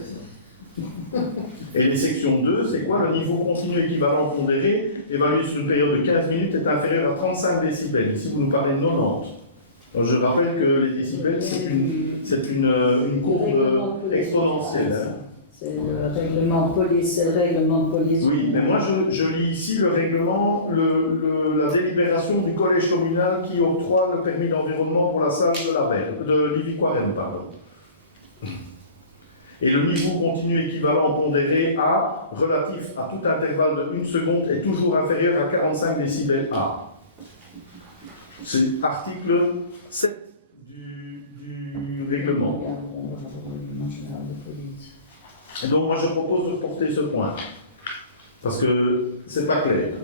Et les sections 2, c'est quoi? Le niveau continu équivalent pondéré, évalué sur une période de 15 minutes, est inférieur à 35 décibels. Ici, vous nous parlez de 90. Alors, je rappelle que les décibels, c'est une courbe exponentielle. Hein. C'est le règlement de police, c'est le règlement de police. Oui, mais moi je lis ici le règlement, la délibération du collège communal qui octroie le permis d'environnement pour la salle de Livicoirem, pardon. Et le niveau continu équivalent pondéré A, relatif à tout intervalle de 1 seconde, est toujours inférieur à 45 décibels A. C'est l'article 7 du règlement. Et donc moi je propose de porter ce point, parce que c'est pas clair.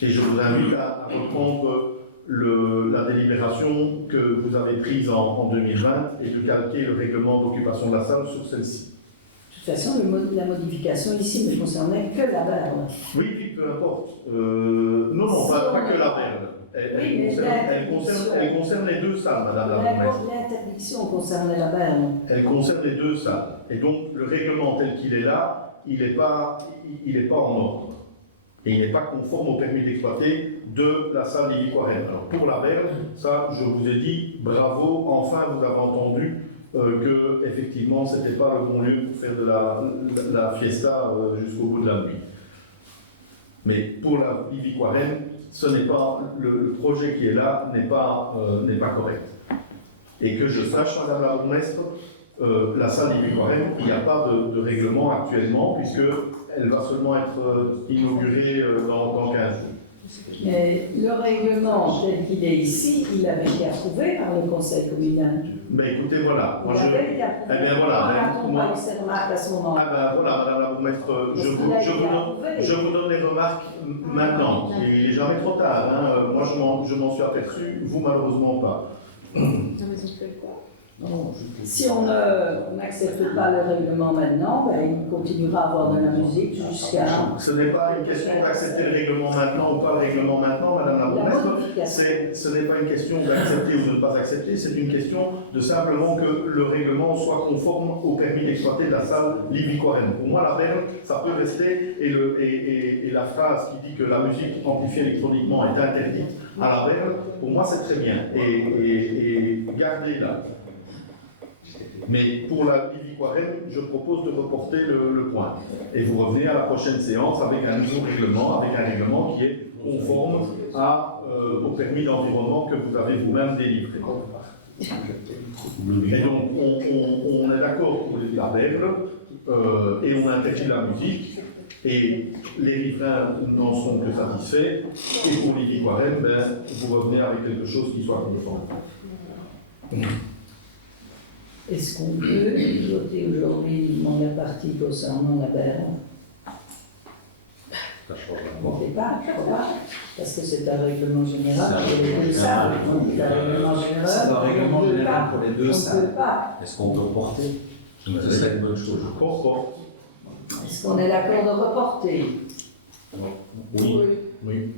Et je vous invite à reprendre la délibération que vous avez prise en 2020 et de calquer le règlement d'occupation de la salle sur celle-ci. De toute façon, la modification ici ne concernait que la berle. Oui, peu importe. Non, pas que la berle. Elle concerne les deux salles, Madame la bourgmestre. L'interdiction concernait la berle. Elle concerne les deux salles. Et donc, le règlement tel qu'il est là, il n'est pas en ordre. Et il n'est pas conforme au permis d'exploiter de la salle Livicoirem. Alors, pour la berle, ça, je vous ai dit, bravo, enfin, vous avez entendu que, effectivement, ce n'était pas le bon lieu pour faire de la fiesta jusqu'au bout de la nuit. Mais pour la Livicoirem, ce n'est pas, le projet qui est là n'est pas correct. Et que je sache, Madame la bourgmestre, la salle Livicoirem, il n'y a pas de règlement actuellement, puisqu'elle va seulement être inaugurée dans 15 jours. Mais le règlement tel qu'il est ici, il avait été approuvé par le conseil communal. Mais écoutez, voilà. Il avait été approuvé. Eh bien voilà. On a ces remarques à ce moment-là. Ah ben voilà, Madame la bourgmestre, je vous donne les remarques maintenant. Il n'est jamais trop tard. Hein. Moi, je m'en suis aperçu, vous malheureusement pas. Si on n'accepte pas le règlement maintenant, il continuera à avoir de la musique jusqu'à... Ce n'est pas une question d'accepter le règlement maintenant ou pas le règlement maintenant, Madame la bourgmestre. Ce n'est pas une question d'accepter ou de ne pas accepter, c'est une question de simplement que le règlement soit conforme au permis d'exploiter de la salle Livicoirem. Pour moi, la berle, ça peut rester, et la phrase qui dit que la musique amplifiée électroniquement est interdite à la berle, pour moi, c'est très bien. Et gardez-la. Mais pour la Livicoirem, je propose de reporter le point. Et vous revenez à la prochaine séance avec un nouveau règlement, avec un règlement qui est conforme au permis d'environnement que vous avez vous-même délivré. Et donc, on est d'accord pour la berle, et on interdit la musique, et les riverains n'en seront que satisfaits, et pour Livicoirem, vous revenez avec quelque chose qui soit conforme. Est-ce qu'on peut voter aujourd'hui dans la partie concernant la berle? Ça change On ne fait pas, je crois pas, parce que c'est un règlement général C'est un pour les deux salles. Donc, c'est un règlement général. C'est un règlement général pour les deux On ne salles. peut pas. Est-ce qu'on peut porter? Ce serait une bonne chose, je pense. Bon. Est-ce qu'on est d'accord de reporter? Oui, Oui.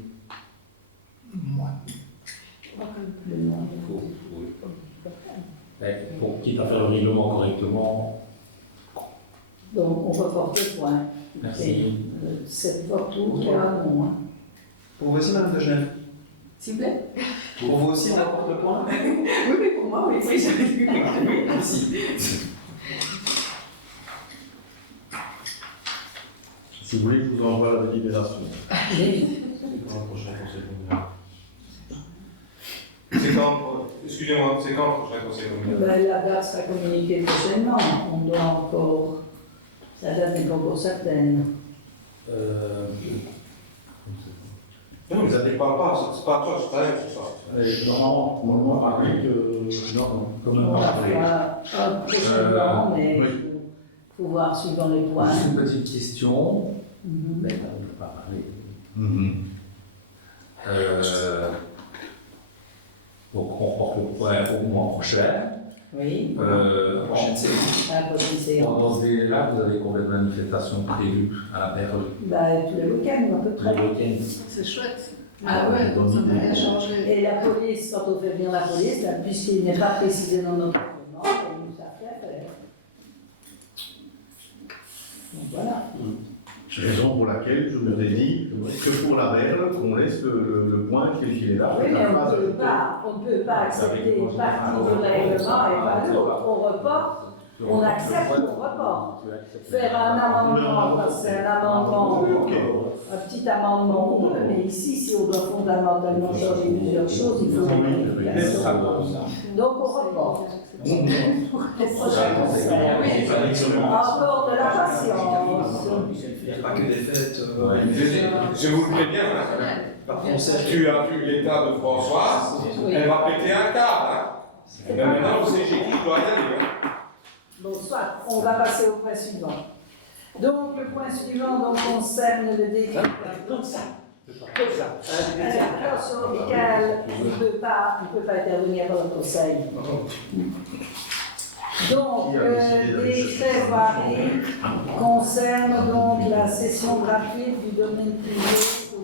Le nom. oui. Pour quitte à faire le règlement correctement, Donc, on reporte le point. merci. C'est votre tour qui a un nom. Hein. Pour vous aussi, Madame de Genève. S'il vous plaît. Pour vous aussi, on apporte le point. Oui, mais pour moi, oui, j'avais vu. Merci. Si vous voulez, je vous envoie la délibération. Quand le prochain conseil communal C'est quand, excusez-moi, c'est quand le prochain conseil communal Ben, la date sera communiquée prochainement. On doit encore. La date n'est pas encore certaine. Non, mais ça ne dépend pas, c'est pas toi, c'est elle, c'est ça. Normalement, pareil que. Non, comme On un va parler. faire prochainement, mais oui. il faut voir suivant les points. Juste une petite question, Mhm. mais on ne peut pas parler. Donc on reporte le point au mois prochain. Oui, Prochaine série. à la prochaine séance. Dans ce délai-là, vous avez combien de manifestations prévues à la Perle Ben, tous les week-ends, à peu près. le week-end? C'est chouette. Ah ouais, donc ça n'a rien changé. Et la police, quand on fait venir la police, là, puisqu'il n'est pas précisé dans notre règlement, on nous a fait faire. Donc voilà. Raison pour laquelle je me dit que pour la Berle, qu'on laisse le point tel qu'il est là. Oui, avec mais la on phrase ne peut pas accepter une partie du règlement et pas l'autre. On reporte, on accepte ou on reporte. Faire un amendement, parce que c'est un amendement, Ok. un petit amendement, on peut, mais ici, si on doit fondamentalement changer plusieurs choses, il faut des modifications. Donc on reporte. Pour les prochains concerts. Encore de la patience. Il n'y a pas que des fêtes. Je vous le préviens, hein. Par concert. Tu as vu l'état de Françoise, Oui. elle va péter un câble. Hein. C'est Mais pas maintenant, grave. vous savez qui doit y aller. Hein. Bonsoir, on va passer au point suivant. Donc le point suivant donc, concerne le décret. Donc ça. Alors, sur Michael, il ne peut pas intervenir dans le conseil. Donc, le décret varié concerne donc la cession gratuite du domaine privé au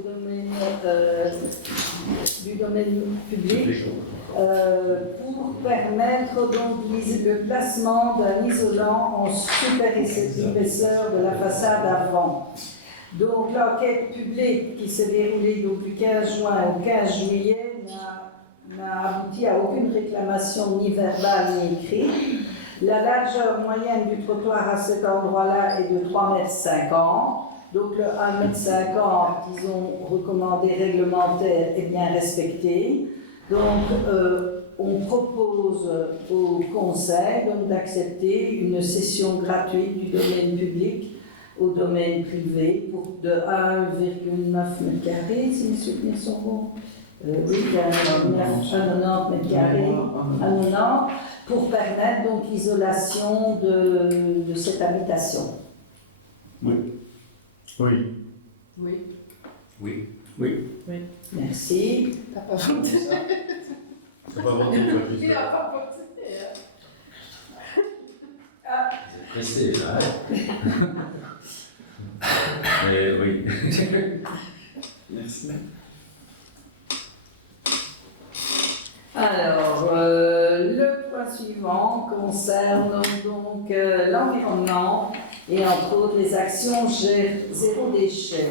domaine public. Pour permettre donc le placement d'un isolant en super épaisseur de la façade avant. Donc l'enquête publique qui s'est déroulée donc, du 15 juin au 15 juillet n'a abouti à aucune réclamation ni verbale ni écrite. La largeur moyenne du trottoir à cet endroit-là est de 3,50 m. Donc le 1,50 m qu'ils ont recommandé réglementaire est bien respecté. Donc, on propose au Conseil d'accepter une cession gratuite du domaine public au domaine privé pour de 1,9 m², si mes souvenirs sont bons. Oui, 1,90 m², pour permettre donc l'isolation de cette habitation. Oui. Oui. Merci. T'as pas voté. C'est pas vendu, Il n'a pas voté. Pressé, là. Mais oui. Merci. Alors, le point suivant concerne donc l'environnement et entre autres les actions zéro déchet.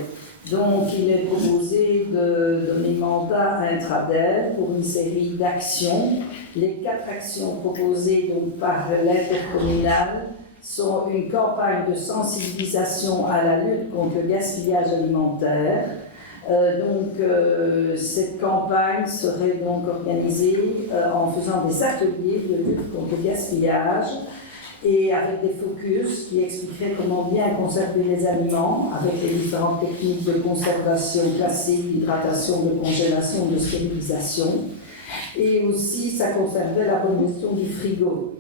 Donc, il est proposé de donner mandat à Intradel pour une série d'actions. Les 4 actions proposées donc, par l'intercommunal sont une campagne de sensibilisation à la lutte contre le gaspillage alimentaire. Cette campagne serait donc organisée en faisant des ateliers de lutte contre le gaspillage et avec des focus qui expliqueraient comment bien conserver les aliments avec les différentes techniques de conservation classique, d'hydratation, de congélation, de stérilisation. Et aussi, ça concernait la bonne gestion du frigo,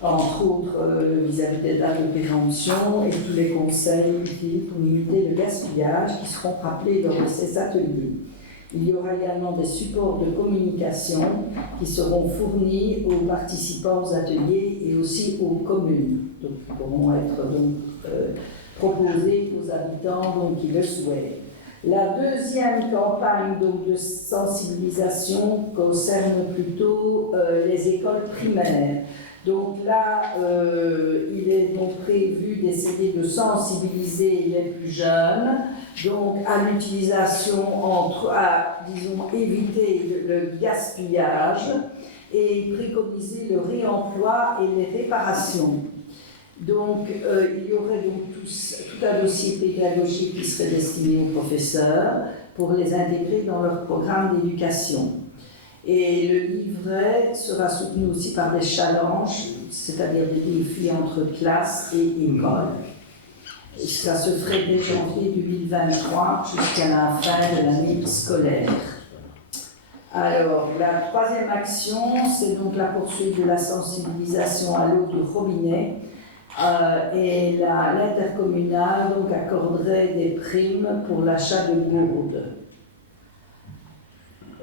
entre autres vis-à-vis des dates de péremption et tous les conseils utiles pour limiter le gaspillage qui seront rappelés dans ces ateliers. Il y aura également des supports de communication qui seront fournis aux participants aux ateliers et aussi aux communes, donc qui pourront être proposés aux habitants qui le souhaitent. La deuxième campagne donc, de sensibilisation concerne plutôt les écoles primaires. Donc là, il est donc prévu d'essayer de sensibiliser les plus jeunes donc à l'utilisation, à disons éviter le gaspillage et préconiser le réemploi et les réparations. Donc il y aurait donc tout un dossier pédagogique qui serait destiné aux professeurs pour les intégrer dans leur programme d'éducation. Et le livret sera soutenu aussi par des challenges, c'est-à-dire des défis entre classe et école. Et ça se ferait dès janvier 2023 jusqu'à la fin de l'année scolaire. Alors, la troisième action, c'est donc la poursuite de la sensibilisation à l'eau du robinet. Et l'intercommunale donc accorderait des primes pour l'achat de gourdes.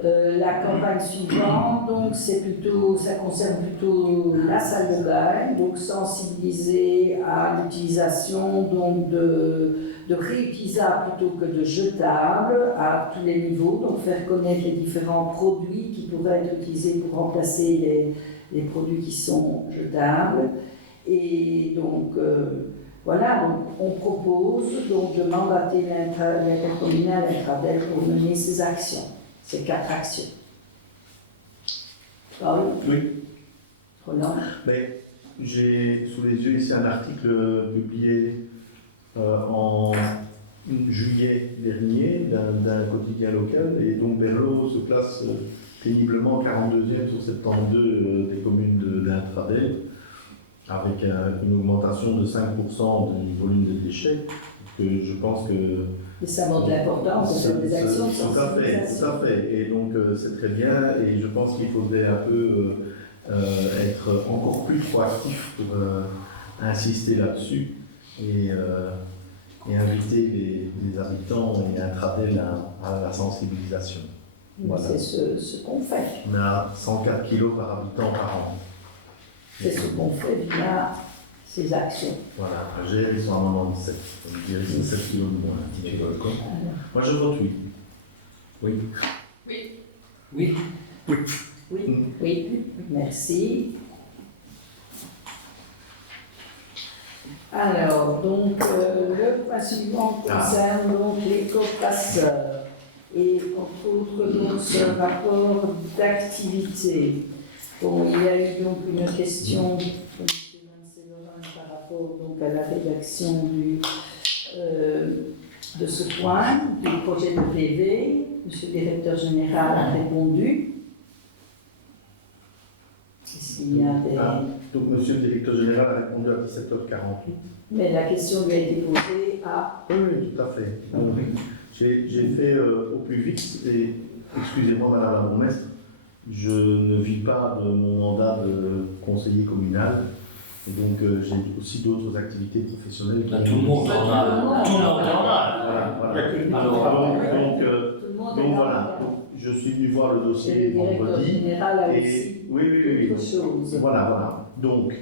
La campagne suivante, donc, ça concerne plutôt la salle de bain, donc sensibiliser à l'utilisation donc de réutilisables plutôt que de jetables à tous les niveaux, donc faire connaître les différents produits qui pourraient être utilisés pour remplacer les produits qui sont jetables. Et donc, voilà, donc on propose donc, de mandater l'intercommunal Intradel pour mener ces actions. Ces 4 actions. Paul? Oui. Roland? Mais j'ai sous les yeux ici un article publié en juillet dernier d'un quotidien local, et donc Berlot se place péniblement 42e sur 72 des communes d'Intradel, avec une augmentation de 5% du volume des déchets, que je pense que... Et ça montre l'importance de des actions de Tout sensibilisation. à fait. Et donc c'est très bien, et je pense qu'il faudrait un peu être encore plus proactif pour insister là-dessus et inviter les habitants et Intradel à la sensibilisation. Voilà. C'est ce qu'on fait. On a 104 kilos par habitant par an. C'est ce qu'on fait via ces actions. Voilà, j'ai ils sont à 97. Donc je dirais que c'est 7 kilos de moins. Tu votes quoi? Moi je vote oui. Oui. Oui. Oui, merci. Alors, donc, le point suivant concerne donc les copasseurs. Et entre autres, donc, ce rapport d'activité. Bon, il y a eu donc une question de M. Vincent-Laurent par rapport donc, à la rédaction de ce point, du projet de PV. M. le directeur général a répondu. Est-ce qu'il y a des... Donc Monsieur le directeur général a répondu à 17h48. Mais la question lui a été posée à... Oui, tout à fait. Donc, j'ai fait au plus vite, et excusez-moi Madame la bourgmestre, je ne vis pas de mon mandat de conseiller communal, et donc j'ai aussi d'autres activités professionnelles. Tout le monde en a. Tout le monde en a. Donc voilà, donc, je suis venu voir le Et dossier le directeur vendredi. général a Et aussi oui. autre chose. Voilà. Donc,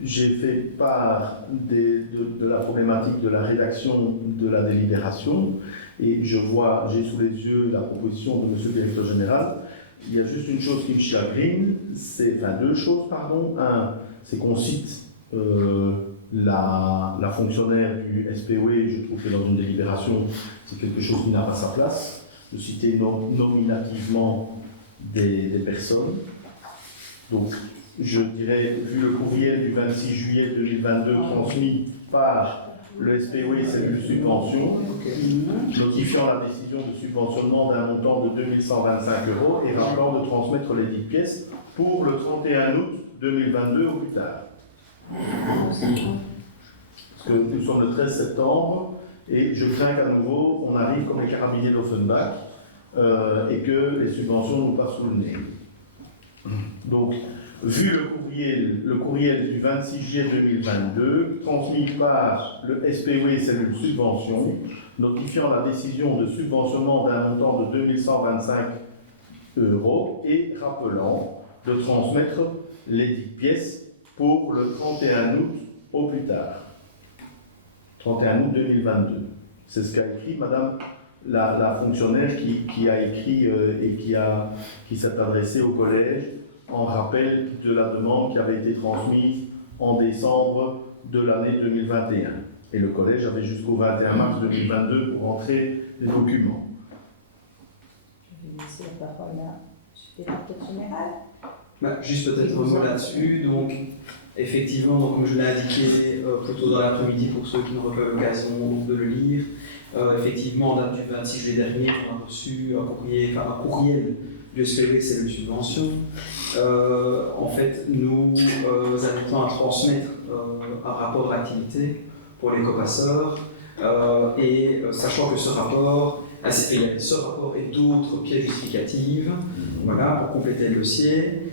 j'ai fait part de la problématique de la rédaction de la délibération, et j'ai sous les yeux la proposition de Monsieur le directeur général. Il y a juste une chose qui me chagrine, deux choses, pardon. Un, c'est qu'on cite la fonctionnaire du SPOE. Je trouve que dans une délibération, c'est quelque chose qui n'a pas sa place, de citer nominativement des personnes. Donc, je dirais, vu le courriel du 26 juillet 2022 transmis par le SPOE, cellule subvention, notifiant la décision de subventionnement d'un montant de 2125 € et rappelant de transmettre les 10 pièces pour le 31 août 2022 au plus tard. Parce que nous sommes le 13 septembre et je crains qu'à nouveau on arrive comme les carabiniers d'Offenbach et que les subventions nous passent sous le nez. Donc, vu le courriel du 26 juillet 2022, transmis par le SPOE cellule subvention, notifiant la décision de subventionnement d'un montant de 2125 € et rappelant de transmettre les 10 pièces pour le 31 août au plus tard. 31 août 2022. C'est ce qu'a écrit Madame la fonctionnaire qui a écrit et qui s'est adressée au collège en rappel de la demande qui avait été transmise en décembre de l'année 2021. Et le collège avait jusqu'au 21 mars 2022 pour rentrer les documents. Je vais laisser la parole à le directeur général. Juste peut-être un mot là-dessus. Donc, effectivement, comme je l'ai indiqué plutôt dans l'après-midi pour ceux qui n'auraient pas l'occasion de le lire, effectivement, en date du 26 juillet dernier, on a reçu un courriel du SPW, c'est une subvention. En fait, nous invitons à transmettre un rapport d'activité pour les copasseurs, et sachant que ce rapport, il y avait ce rapport et d'autres pièces justificatives, voilà, pour compléter le dossier.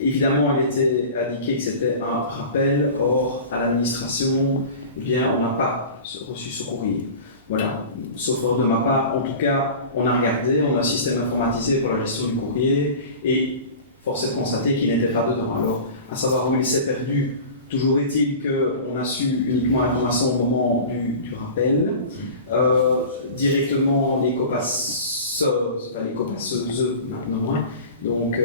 Évidemment, il était indiqué que c'était un rappel, or à l'administration, eh bien, on n'a pas reçu ce courrier. Voilà, sauf de ma part, en tout cas, on a regardé, on a un système informatisé pour la gestion du courrier, et force est de constater qu'il n'était pas dedans. Alors, à savoir où il s'est perdu, toujours est-il qu'on a su uniquement l'information au moment du rappel. Directement, les copasseuses maintenant, hein, donc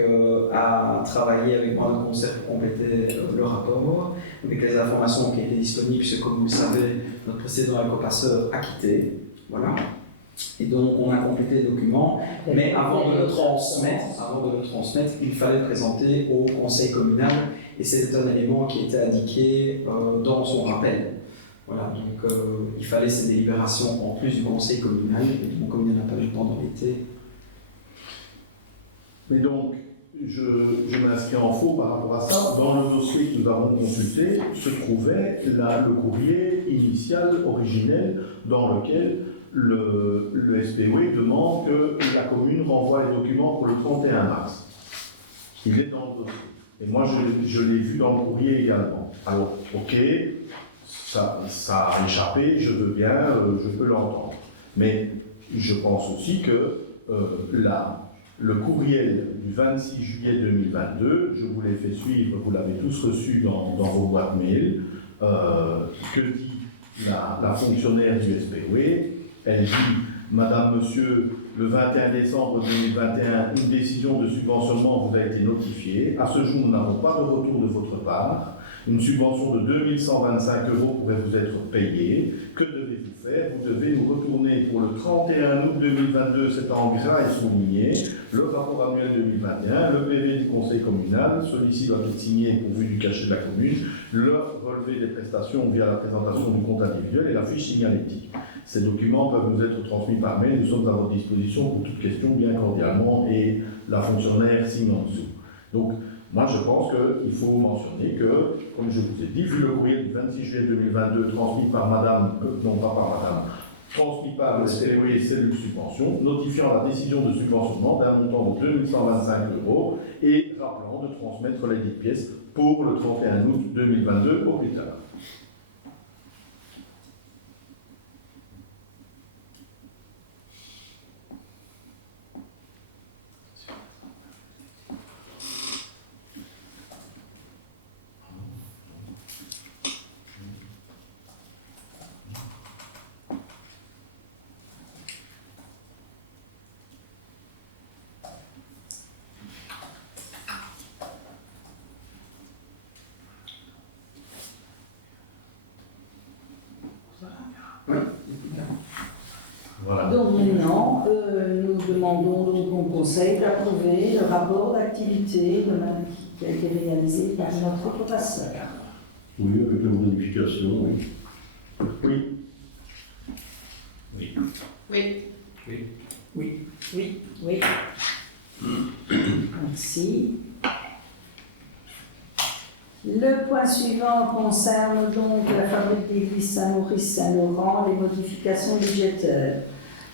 à travailler avec moi de concert pour compléter le rapport, avec les informations qui étaient disponibles, puisque comme vous le savez, notre précédent écopasseur a quitté. Voilà. Et donc on a complété les documents, mais avant de le transmettre, il fallait le présenter au conseil communal, et c'était un élément qui était indiqué dans son rappel. Voilà, donc il fallait ces délibérations en plus du conseil communal, et donc comme il n'y en a pas eu pendant l'été. Mais donc, je m'inscris en faux par rapport à ça. Dans le dossier que nous avons consulté se trouvait le courrier initial, originel, dans lequel le SPW demande que la commune renvoie les documents pour le 31 mars. Il est dans le dossier. Et moi, je l'ai vu dans le courrier également. Alors, ok, ça a échappé, je veux bien, je peux l'entendre. Mais je pense aussi que le courriel du 26 juillet 2022, je vous l'ai fait suivre, vous l'avez tous reçu dans vos boîtes mail, que dit la fonctionnaire du SPW. Elle dit, Madame, Monsieur, le 21 décembre 2021, une décision de subventionnement vous a été notifiée. À ce jour, nous n'avons pas de retour de votre part. Une subvention de 2125 € pourrait vous être payée. Que devez-vous faire? Vous devez nous retourner pour le 31 août 2022, c'est en gras et souligné, le rapport annuel 2021, le PV du conseil communal, celui-ci doit être signé pourvu du cachet de la commune, le relevé des prestations via la présentation du compte individuel et la fiche signalétique. Ces documents peuvent nous être transmis par mail, nous sommes à votre disposition pour toute question bien cordialement, et la fonctionnaire signe en dessous. Donc, moi, je pense qu'il faut mentionner que, comme je vous ai dit, vu le courrier du 26 juillet 2022 transmis par Madame, non pas par Madame, transmis par le SPW cellule subvention, notifiant la décision de subventionnement d'un montant de 2125 € et rappelant de transmettre les 10 pièces pour le 31 août 2022 au plus tard. Voilà. Donc maintenant, nous demandons donc au Conseil d'approuver le rapport d'activité qui a été réalisé par notre professeur. Oui, avec la modification, oui. Oui. Oui. Oui. Oui. Merci. Le point suivant concerne donc la fabrique d'église Saint-Maurice-Saint-Laurent, les modifications budgétaires.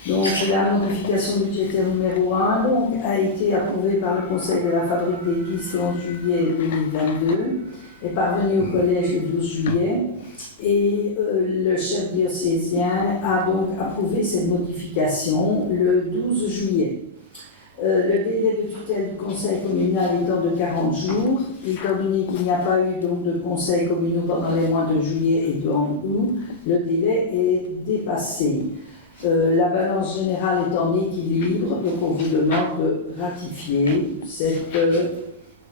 Donc la modification budgétaire numéro 1 donc, a été approuvée par le Conseil de la fabrique d'église le 11 juillet 2022, est parvenue au collège le 12 juillet, et le chef diocésain a donc approuvé cette modification le 12 juillet. Le délai de tutelle du conseil communal étant de 40 jours, étant donné qu'il n'y a pas eu donc de conseil communal pendant les mois de juillet et de août, le délai est dépassé. La balance générale est en équilibre, donc on vous demande de ratifier cette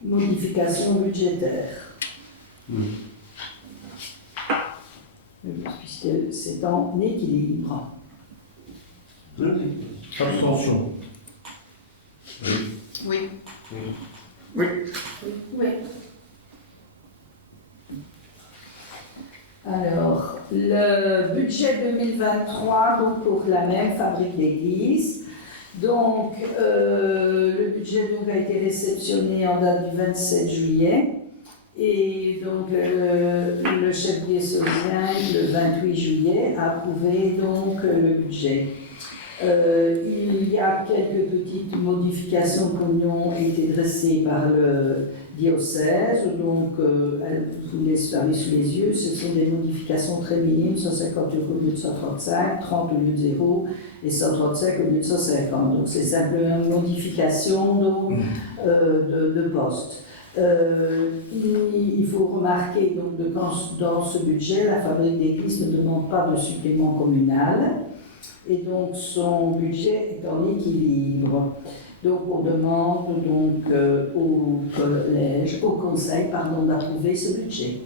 modification budgétaire. Puisque c'est en équilibre. Abstention. Oui. Oui. Alors, le budget 2023, donc pour la même fabrique d'église. Donc, le budget donc, a été réceptionné en date du 27 juillet. Et donc, le chef diocésain, le 28 juillet, a approuvé donc, le budget. Il y a quelques petites modifications qui ont été dressées par le diocèse, donc vous les avez sous les yeux, ce sont des modifications très minimes, 150 € au lieu de 135, 30 au lieu de 0 et 135 au lieu de 150. Donc c'est simplement une modification donc, de poste. Il faut remarquer donc, dans ce budget, la fabrique d'église ne demande pas de supplément communal. Et donc son budget est en équilibre. Donc on demande donc, au conseil d'approuver ce budget,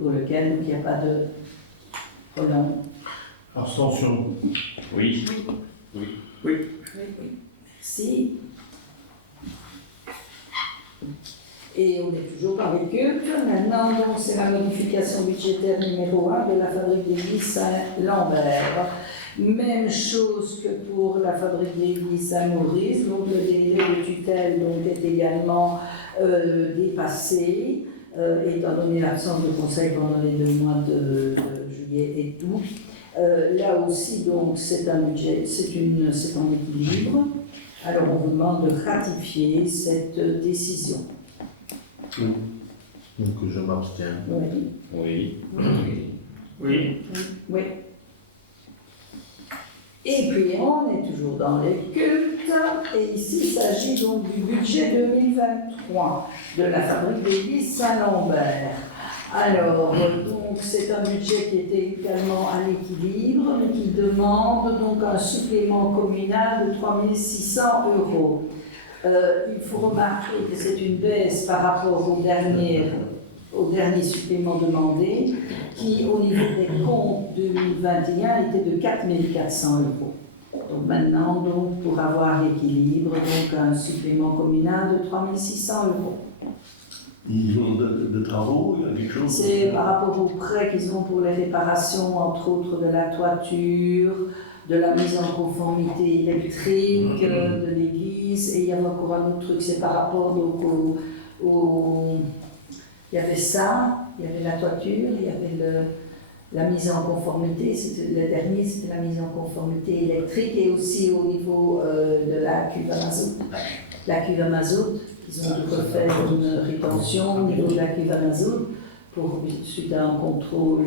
pour lequel il n'y a pas de relance. Abstention. Oui. Merci. Et on est toujours dans les cultes. Maintenant, donc, c'est la modification budgétaire numéro 1 de la fabrique d'église Saint-Lambert. Même chose que pour la fabrique d'église Saint-Maurice. Donc, le délai de tutelle donc, est également dépassé, étant donné l'absence de conseil pendant les 2 mois de juillet et août. Là aussi, donc, c'est un budget, c'est en équilibre. Alors, on vous demande de ratifier cette décision. Donc je m'abstiens. Oui. Oui. Et puis, on est toujours dans les cultes. Et ici, il s'agit donc du budget 2023 de la fabrique d'église Saint-Lambert. Alors, donc, c'est un budget qui était également à l'équilibre, mais qui demande donc un supplément communal de 3 600 €. Il faut remarquer que c'est une baisse par rapport au dernier supplément demandé, qui au niveau des comptes 2021 était de 4 400 €. Donc maintenant, donc, pour avoir l'équilibre, donc un supplément communal de 3 600 €. Ils ont de travaux, il y a quelque chose. C'est par rapport aux prêts qu'ils ont pour les réparations, entre autres de la toiture, de la mise en conformité électrique de l'église, et il y avait encore un autre truc, c'est par rapport donc, il y avait ça, il y avait la toiture, il y avait la mise en conformité, le dernier c'était la mise en conformité électrique, et aussi au niveau de la cuve à mazout. La cuve à mazout, ils ont dû refaire une rétention au niveau de la cuve à mazout suite à un contrôle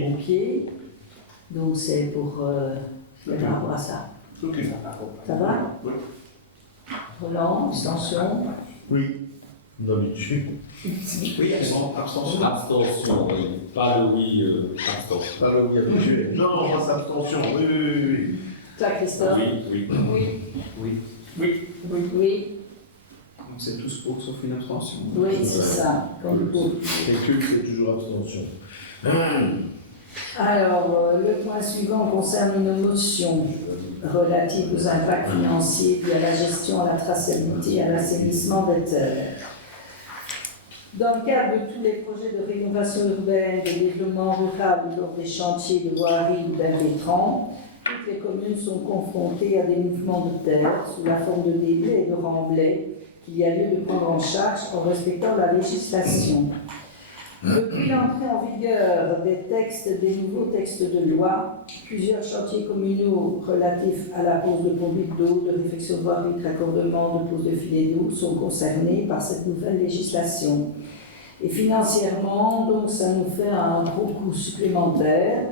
pompier. Donc c'est par rapport à ça. Ok. Ça va? Oui. Roland, abstention. Oui. D'habitude. Oui, abstention. Abstention, oui. Pas le oui, abstention. Pas le oui habituel. Non, moi c'est abstention. Oui. Toi, Christophe? Oui. Oui. Donc c'est tous pour sauf une abstention. Oui, c'est ça. Comme pour. Et culte, c'est toujours abstention. Alors, le point suivant concerne une motion relative aux impacts financiers liés à la gestion, à la traçabilité et à l'assainissement des terres. Dans le cadre de tous les projets de rénovation urbaine, de développement rural ou lors des chantiers de voirie ou d'impétrants, toutes les communes sont confrontées à des mouvements de terre sous la forme de déblais et de remblais qu'il y a lieu de prendre en charge en respectant la législation. Depuis l'entrée en vigueur des nouveaux textes de loi, plusieurs chantiers communaux relatifs à la pose de pompes d'eau, de réfection de voirie, de raccordement, de pose de filets d'eau sont concernés par cette nouvelle législation. Et financièrement, donc, ça nous fait un gros coût supplémentaire.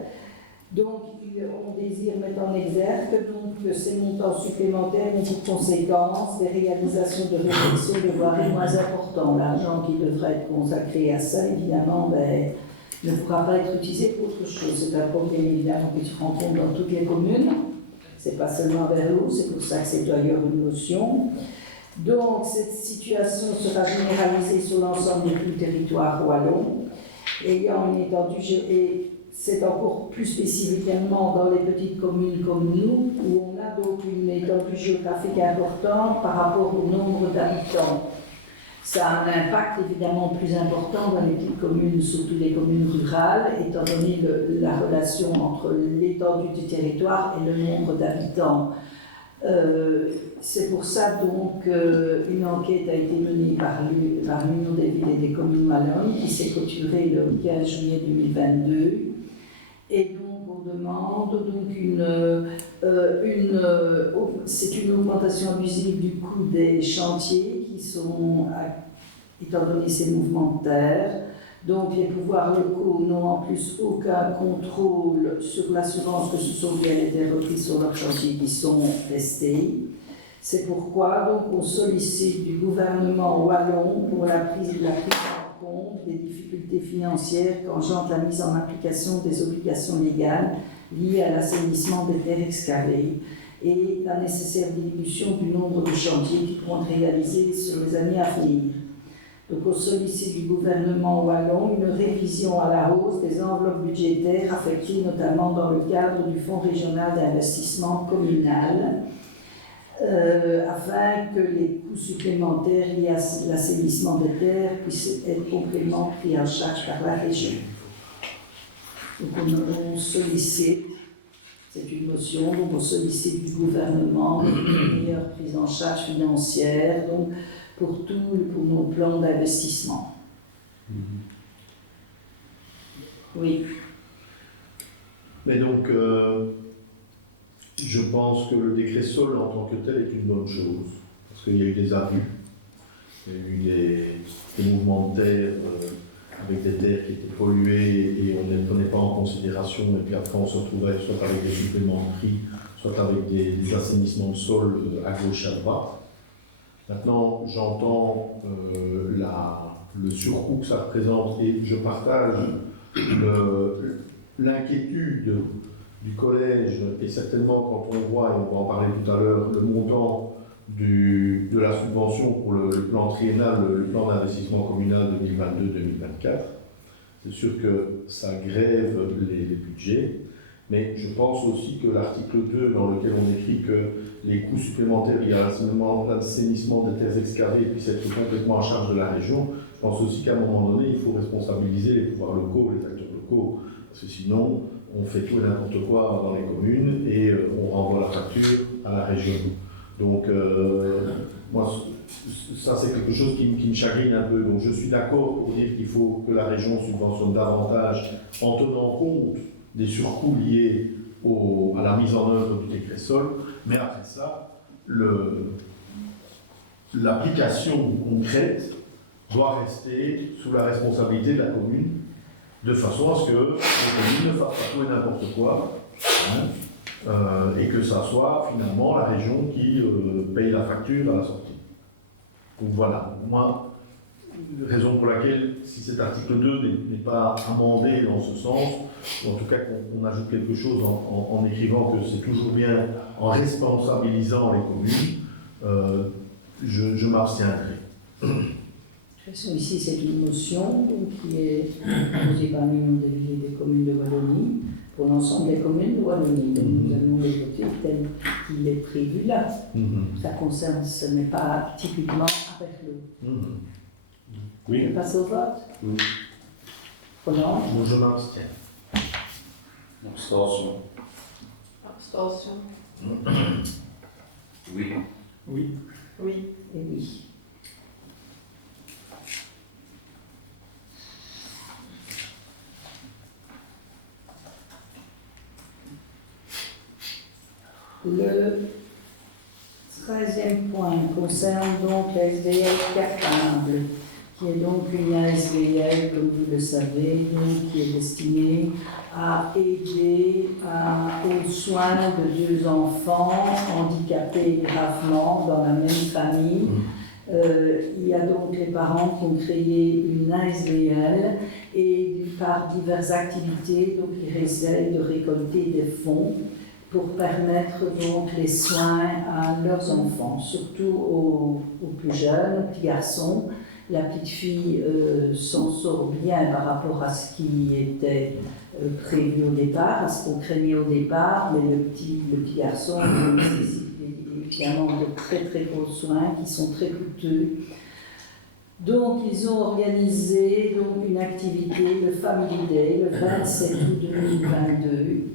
Donc, on désire mettre en exergue donc, que ces montants supplémentaires ont pour conséquence des réalisations de réflexion de voirie moins importantes. L'argent qui devrait être consacré à ça, évidemment, ne pourra pas être utilisé pour autre chose. C'est un problème évidemment que tu rencontres dans toutes les communes. C'est pas seulement à Berlioz, c'est pour ça que c'est d'ailleurs une notion. Donc cette situation sera généralisée sur l'ensemble de tout le territoire wallon, ayant une étendue, et c'est encore plus spécifiquement dans les petites communes comme nous, où on a donc une étendue géographique importante par rapport au nombre d'habitants. Ça a un impact évidemment plus important dans les petites communes, surtout les communes rurales, étant donné la relation entre l'étendue du territoire et le nombre d'habitants. C'est pour ça donc une enquête a été menée par l'Union des villes et des communes wallonnes qui s'est clôturée le 15 juillet 2022. Et donc on demande donc c'est une augmentation abusive du coût des chantiers qui sont, étant donné ces mouvements de terre. Donc les pouvoirs locaux n'ont en plus aucun contrôle sur l'assurance que ce sont bien les terres reprises sur leurs chantiers qui sont testés. C'est pourquoi donc on sollicite du gouvernement wallon pour la prise en compte des difficultés financières qu'engendre la mise en application des obligations légales liées à l'assainissement des terres excavées et la nécessaire diminution du nombre de chantiers qui pourront être réalisés sur les années à venir. Donc on sollicite du gouvernement wallon une révision à la hausse des enveloppes budgétaires affectées notamment dans le cadre du Fonds régional d'investissement communal, afin que les coûts supplémentaires liés à l'assainissement des terres puissent être complètement pris en charge par la région. Donc on sollicite, c'est une motion, donc on sollicite du gouvernement une meilleure prise en charge financière donc, pour nos plans d'investissement. Oui. Mais donc, je pense que le décret sol en tant que tel est une bonne chose, parce qu'il y a eu des abus, il y a eu des mouvements de terre avec des terres qui étaient polluées et on ne les prenait pas en considération, et puis après on se retrouvait soit avec des suppléments de prix, soit avec des assainissements de sol à gauche et à droite. Maintenant, j'entends le surcoût que ça représente et je partage l'inquiétude du collège et certainement quand on voit, et on va en parler tout à l'heure, le montant de la subvention pour le plan triennal, le plan d'investissement communal 2022-2024. C'est sûr que ça grève les budgets, mais je pense aussi que l'article 2, dans lequel on écrit que les coûts supplémentaires liés à l'assainissement des terres excavées puissent être complètement en charge de la région, je pense aussi qu'à un moment donné, il faut responsabiliser les pouvoirs locaux, les acteurs locaux, parce que sinon, on fait tout et n'importe quoi dans les communes et on renvoie la facture à la région. Donc, moi, ça c'est quelque chose qui me chagrine un peu. Donc, je suis d'accord pour dire qu'il faut que la région subventionne davantage en tenant compte des surcoûts liés à la mise en œuvre du décret sol, mais après ça, l'application concrète doit rester sous la responsabilité de la commune, de façon à ce que les communes ne fassent pas tout et n'importe quoi, et que ça soit finalement la région qui paye la facture à la sortie. Donc voilà, moi, raison pour laquelle, si cet article 2 n'est pas amendé dans ce sens, ou en tout cas qu'on ajoute quelque chose en écrivant que c'est toujours bien en responsabilisant les communes, je m'abstiendrai. De toute façon, ici, c'est une motion qui est posée par l'Union des villes et des communes de Wallonie pour l'ensemble des communes de Wallonie. Donc nous allons les voter tel qu'il est prévu là. Ça concerne, ce n'est pas typiquement avec le. Oui. On passe au vote. Oui. Prenons. Moi, je m'abstiens. Abstention. Abstention. Oui. Oui. Oui. Et oui. Le 13e point concerne donc la SBL capable, qui est donc une ASBL, comme vous le savez, donc, qui est destinée à aider aux soins de 2 enfants handicapés gravement dans la même famille, Il y a donc les parents qui ont créé une ASBL et par diverses activités, donc ils essayent de récolter des fonds pour permettre donc les soins à leurs enfants, surtout aux plus jeunes, aux petits garçons. La petite fille s'en sort bien par rapport à ce qui était prévu au départ, à ce qu'on craignait au départ, mais le petit garçon nécessite évidemment de très très gros soins qui sont très coûteux. Donc ils ont organisé donc, une activité, le Family Day, le 27 août 2022,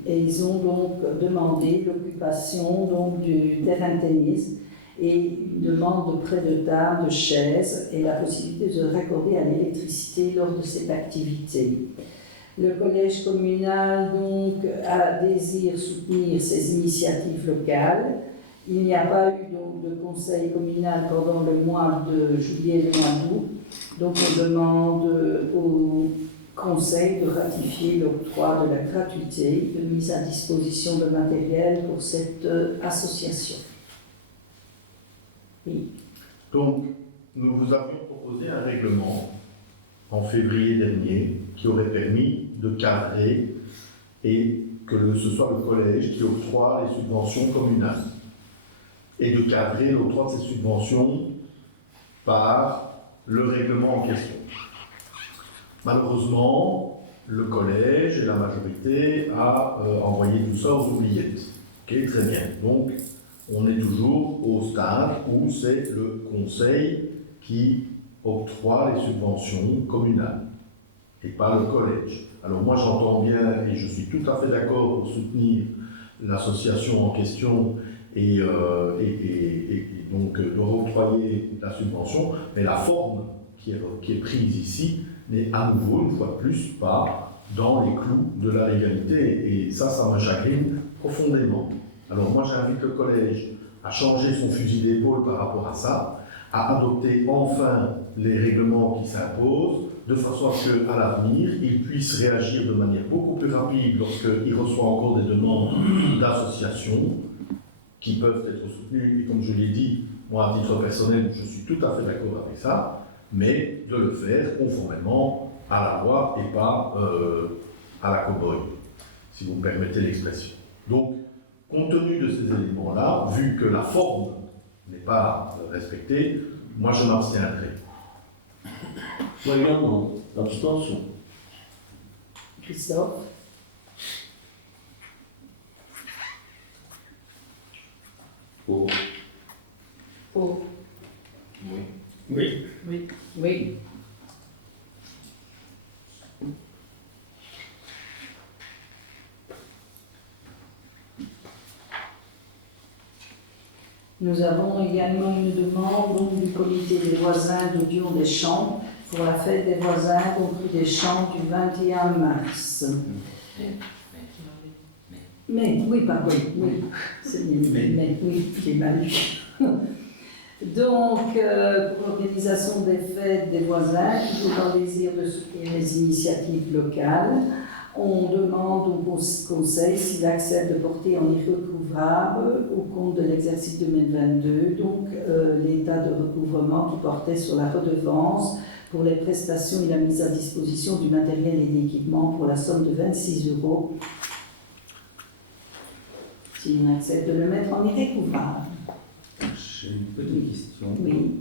et ils ont donc demandé l'occupation donc, du terrain de tennis et une demande de prêt de table, de chaises et la possibilité de raccorder à l'électricité lors de cette activité. Le collège communal donc, désire soutenir ces initiatives locales. Il n'y a pas eu donc, de conseil communal pendant le mois de juillet et le mois d'août. Donc on demande au conseil de ratifier l'octroi de la gratuité de mise à disposition de matériel pour cette association. Oui. Donc, nous vous avions proposé un règlement en février dernier qui aurait permis de cadrer et que ce soit le collège qui octroie les subventions communales et de cadrer l'octroi de ces subventions par le règlement en question. Malheureusement, le collège et la majorité a envoyé tout ça aux oubliettes. Ok, très bien. Donc, on est toujours au stade où c'est le conseil qui octroie les subventions communales et pas le collège. Alors moi j'entends bien et je suis tout à fait d'accord pour soutenir l'association en question et donc de octroyer la subvention, mais la forme qui est prise ici n'est à nouveau, une fois de plus, pas dans les clous de la légalité et ça me chagrine profondément. Alors moi j'invite le collège à changer son fusil d'épaule par rapport à ça, à adopter enfin les règlements qui s'imposent, de façon à ce qu'à l'avenir, il puisse réagir de manière beaucoup plus rapide lorsqu'il reçoit encore des demandes d'associations qui peuvent être soutenues. Et comme je l'ai dit, moi à titre personnel, je suis tout à fait d'accord avec ça, mais de le faire conformément à la loi et pas à la cow-boy, si vous me permettez l'expression. Donc, compte tenu de ces éléments-là, vu que la forme n'est pas respectée, moi je m'abstiendrai. Moi également, abstention. Christophe? Pour. Pour. Oui. Oui. Oui. Oui. Nous avons également une demande donc, du comité des voisins de Dion-des-Champs pour la fête des voisins compris des Champs du 21 mars. Mais, oui, pardon, oui, c'est mais oui, j'ai mal lu. Donc, pour l'organisation des fêtes des voisins, toujours dans le désir de soutenir les initiatives locales, on demande au Conseil s'il accepte de porter en irrecouvrable au compte de l'exercice 2022, donc l'état de recouvrement qui portait sur la redevance pour les prestations et la mise à disposition du matériel et d'équipement pour la somme de 26 €. Si on accepte de le mettre en irrécouvrable. J'ai une petite question. Oui.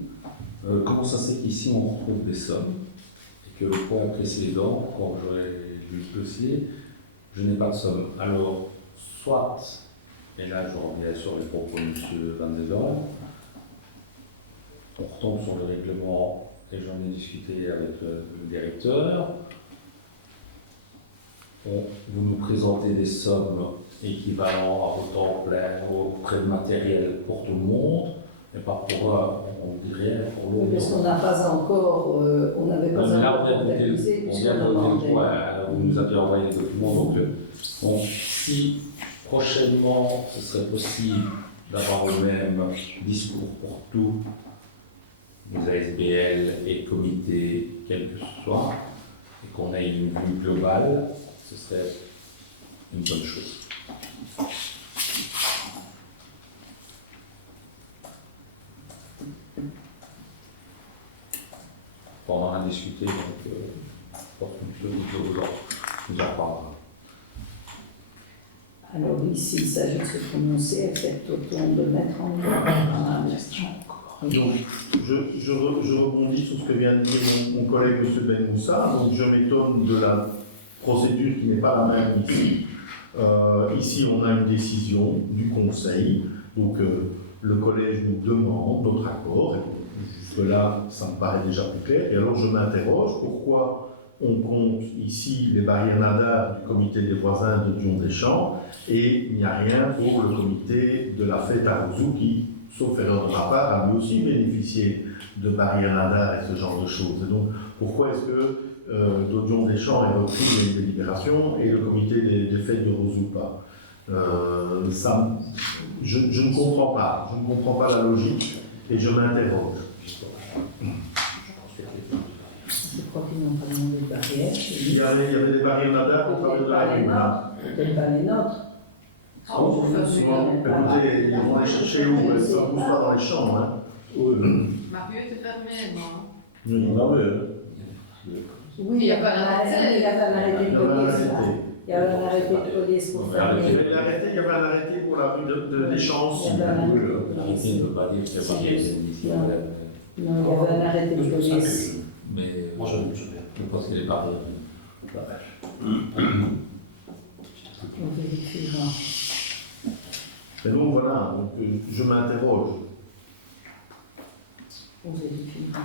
Comment ça se fait qu'ici on retrouve des sommes et que le point précédent, quand j'aurais lu le dossier, je n'ai pas de somme. Alors, soit, et là je reviens sur les propos de M. Van de Dorn, on retombe sur le règlement et j'en ai discuté avec le directeur. Vous nous présentez des sommes équivalentes à autant plein au prêt de matériel pour tout le monde, mais pas pour on ne dit rien pour l'autre. Parce qu'on n'a pas encore, on n'avait pas encore comptabilisé, on vient de voter le point, vous nous avez envoyé les documents, donc si prochainement ce serait possible d'avoir le même discours pour tous les ASBL et comités, quels que ce soit, et qu'on ait une vue globale, ce serait une bonne chose. que nous apprendra. Alors ici, il s'agit de se prononcer, accepte-t-on de mettre en œuvre un action. Donc, je rebondis sur ce que vient de dire mon collègue M. Ben Moussa. Donc, je m'étonne de la procédure qui n'est pas la même ici. Ici, on a une décision du Conseil. Donc, le collège nous demande notre accord. Jusque-là, ça me paraît déjà plus clair. Et alors, je m'interroge pourquoi on compte ici les barrières nadar du comité des voisins de Dion-des-Champs et il n'y a rien pour le comité de la fête à Rozou qui, sauf erreur de ma part, a lui aussi bénéficié de barrières nadar et ce genre de choses. Et donc, pourquoi est-ce que Dion-des-Champs ait repris les délibérations et le comité des fêtes de Rozou pas je ne comprends pas. Je ne comprends pas la logique et je m'interroge. Je crois qu'ils n'ont pas demandé de barrière. Il y avait des barrières nadar au travers de la rue. Peut-être pas les nôtres. Ah, on peut faire Écoutez, ils vont les chercher où? Elles ne se poussent pas dans les champs. Hein. Mario était fermé, non? On avait, hein. Oui, Il y a pas d'arrêté. Il y avait un arrêté de Il y avait un police. arrêté. Il y avait un arrêté de police pour faire. Il y avait un arrêté pour la rue des Champs aussi. Il y avait un arrêté. L'arrêté ne veut pas dire qu'il y a pas d'ici. Non, il y avait un arrêté de police. Mais moi, je pense qu'il est pas. On vérifiera. Et donc voilà, donc, je m'interroge. On vérifiera.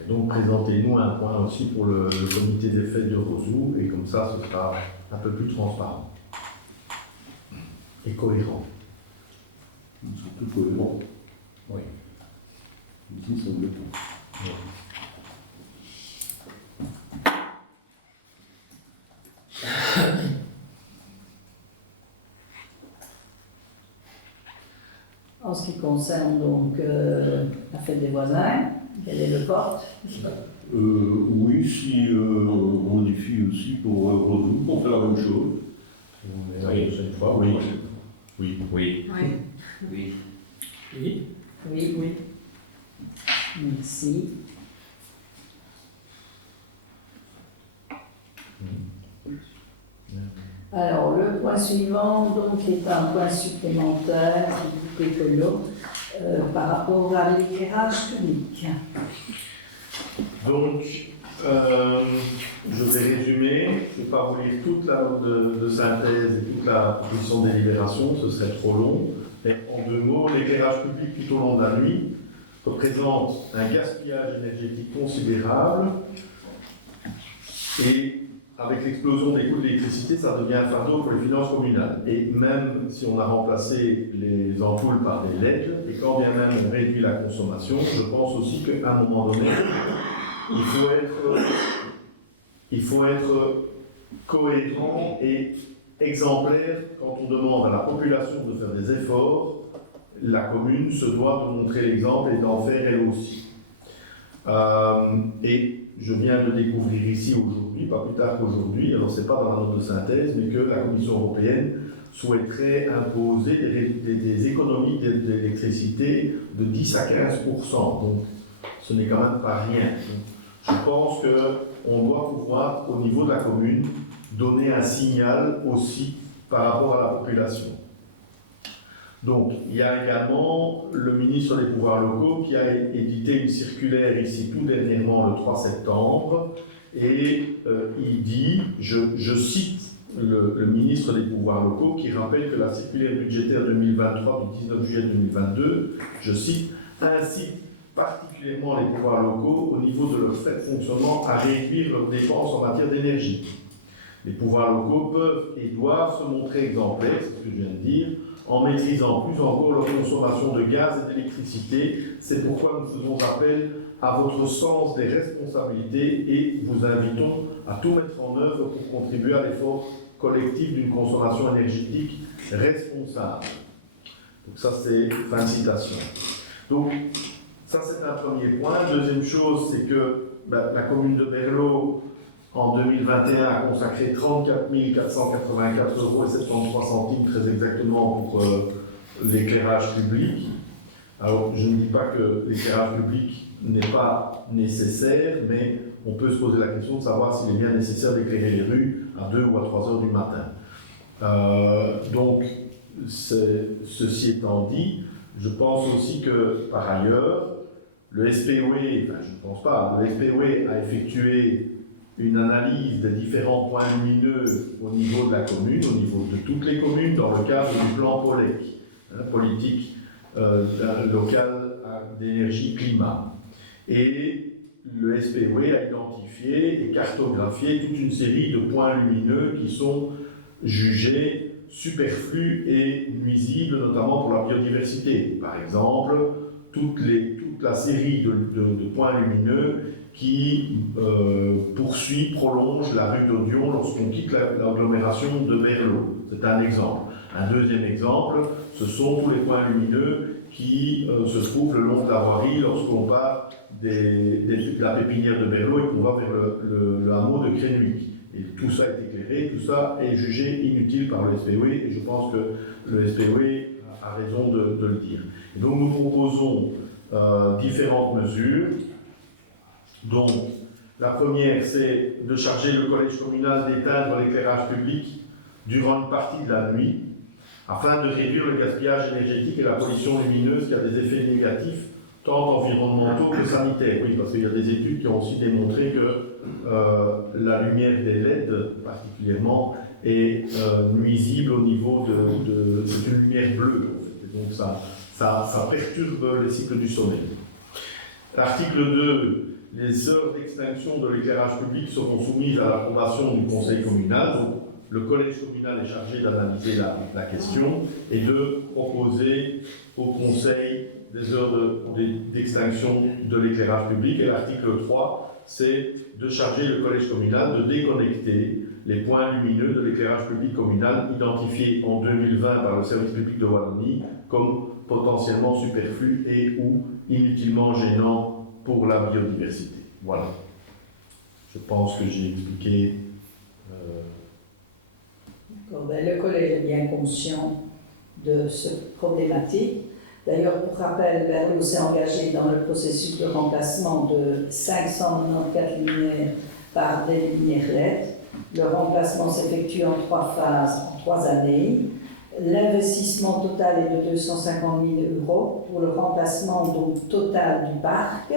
Et donc présentez-nous un point aussi pour le comité des fêtes de Rozou, et comme ça ce sera un peu plus transparent et cohérent. C'est plus cohérent. Oui. Ici, c'est le tout. En ce qui concerne donc la fête des voisins, quel est le porte? Oui, si on modifie aussi pour Rozou, on fait la même chose. Oui, cette fois, oui. Oui. Oui. Oui. Oui. Oui. Merci. Alors, le point suivant donc, est un point supplémentaire du groupe écolo par rapport à l'éclairage public. Donc, je vais résumer, je ne vais pas vous lire toute la note de synthèse et toute la proposition de délibération, ce serait trop long. Mais en 2 mots, l'éclairage public tout au long de la nuit représente un gaspillage énergétique considérable et avec l'explosion des coûts de l'électricité, ça devient un fardeau pour les finances communales. Et même si on a remplacé les ampoules par des LED, et quand bien même on réduit la consommation, je pense aussi qu'à un moment donné, il faut être cohérent et exemplaire quand on demande à la population de faire des efforts. La commune se doit de montrer l'exemple et d'en faire elle aussi. Et je viens de découvrir ici aujourd'hui, pas plus tard qu'aujourd'hui, alors c'est pas dans la note de synthèse, mais que la Commission européenne souhaiterait imposer des économies d'électricité de 10 à 15%. Donc ce n'est quand même pas rien. Donc, je pense qu'on doit pouvoir, au niveau de la commune, donner un signal aussi par rapport à la population. Donc, il y a également le ministre des Pouvoirs locaux qui a édité une circulaire ici tout dernièrement le 3 septembre et il dit, je cite le ministre des Pouvoirs locaux qui rappelle que la circulaire budgétaire 2023 du 19 juillet 2022, je cite, incite particulièrement les pouvoirs locaux au niveau de leurs frais de fonctionnement à réduire leurs dépenses en matière d'énergie. Les pouvoirs locaux peuvent et doivent se montrer exemplaires, c'est ce que je viens de dire, en maîtrisant plus encore leur consommation de gaz et d'électricité. C'est pourquoi nous faisons appel à votre sens des responsabilités et vous invitons à tout mettre en œuvre pour contribuer à l'effort collectif d'une consommation énergétique responsable. Donc ça c'est fin de citation. Donc ça c'est un premier point. Deuxième chose, c'est que la commune de Berlot en 2021 a consacré 34 484 € et 73 centimes très exactement pour l'éclairage public. Alors je ne dis pas que l'éclairage public n'est pas nécessaire, mais on peut se poser la question de savoir s'il est bien nécessaire d'éclairer les rues à 2 ou à 3 heures du matin. Donc, ceci étant dit, je pense aussi que, par ailleurs, le SPOE, enfin je ne pense pas, le SPOE a effectué une analyse des différents points lumineux au niveau de la commune, au niveau de toutes les communes, dans le cadre du plan POLEC, politique locale d'énergie-climat. Et le SPOE a identifié et cartographié toute une série de points lumineux qui sont jugés superflus et nuisibles, notamment pour la biodiversité. Par exemple, toute la série de points lumineux qui prolonge la rue d'Odion lorsqu'on quitte l'agglomération de Berlot. C'est un exemple. Un deuxième exemple, ce sont tous les points lumineux qui se trouvent le long de la voirie lorsqu'on part de la pépinière de Berlot et qu'on va vers le hameau de Crénuic. Et tout ça est éclairé, tout ça est jugé inutile par le SPOE et je pense que le SPOE a raison de le dire. Et donc nous proposons différentes mesures. Donc, la première, c'est de charger le collège communal d'éteindre l'éclairage public durant une partie de la nuit, afin de réduire le gaspillage énergétique et la pollution lumineuse qui a des effets négatifs, tant environnementaux que sanitaires. Oui, parce qu'il y a des études qui ont aussi démontré que la lumière des LED, particulièrement, est nuisible au niveau c'est une lumière bleue. En fait. Et donc, ça perturbe les cycles du sommeil. L'article 2. Les heures d'extinction de l'éclairage public seront soumises à l'approbation du conseil communal. Donc, le collège communal est chargé d'analyser la question et de proposer au conseil des heures d'extinction de l'éclairage public. Et l'article 3, c'est de charger le collège communal de déconnecter les points lumineux de l'éclairage public communal identifiés en 2020 par le service public de Wallonie comme potentiellement superflus et ou inutilement gênants pour la biodiversité. Voilà. Je pense que j'ai expliqué. Le collège est bien conscient de cette problématique. D'ailleurs, pour rappel, Berlot s'est engagé dans le processus de remplacement de 594 luminaires par des lumières LED. Le remplacement s'effectue en 3 phases, en 3 années. L'investissement total est de 250 000 € pour le remplacement donc, total du parc.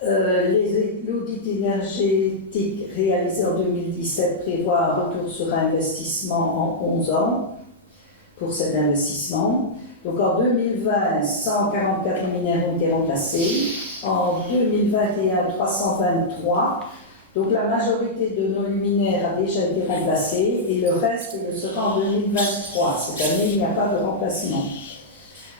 L'audit énergétique réalisé en 2017 prévoit un retour sur investissement en 11 ans pour cet investissement. Donc en 2020, 144 luminaires ont été remplacés. En 2021, 323. Donc la majorité de nos luminaires a déjà été remplacée et le reste le sera en 2023. Cette année, il n'y a pas de remplacement.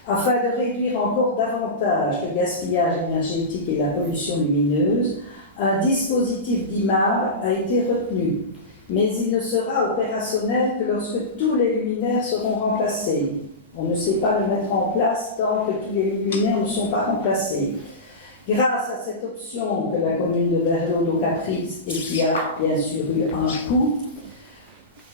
Afin de réduire encore davantage le gaspillage énergétique et la pollution lumineuse, un dispositif d'IMAB a été retenu, mais il ne sera opérationnel que lorsque tous les luminaires seront remplacés. On ne sait pas le mettre en place tant que tous les luminaires ne sont pas remplacés. Grâce à cette option que la commune de Berlot a prise et qui a bien sûr eu un coût,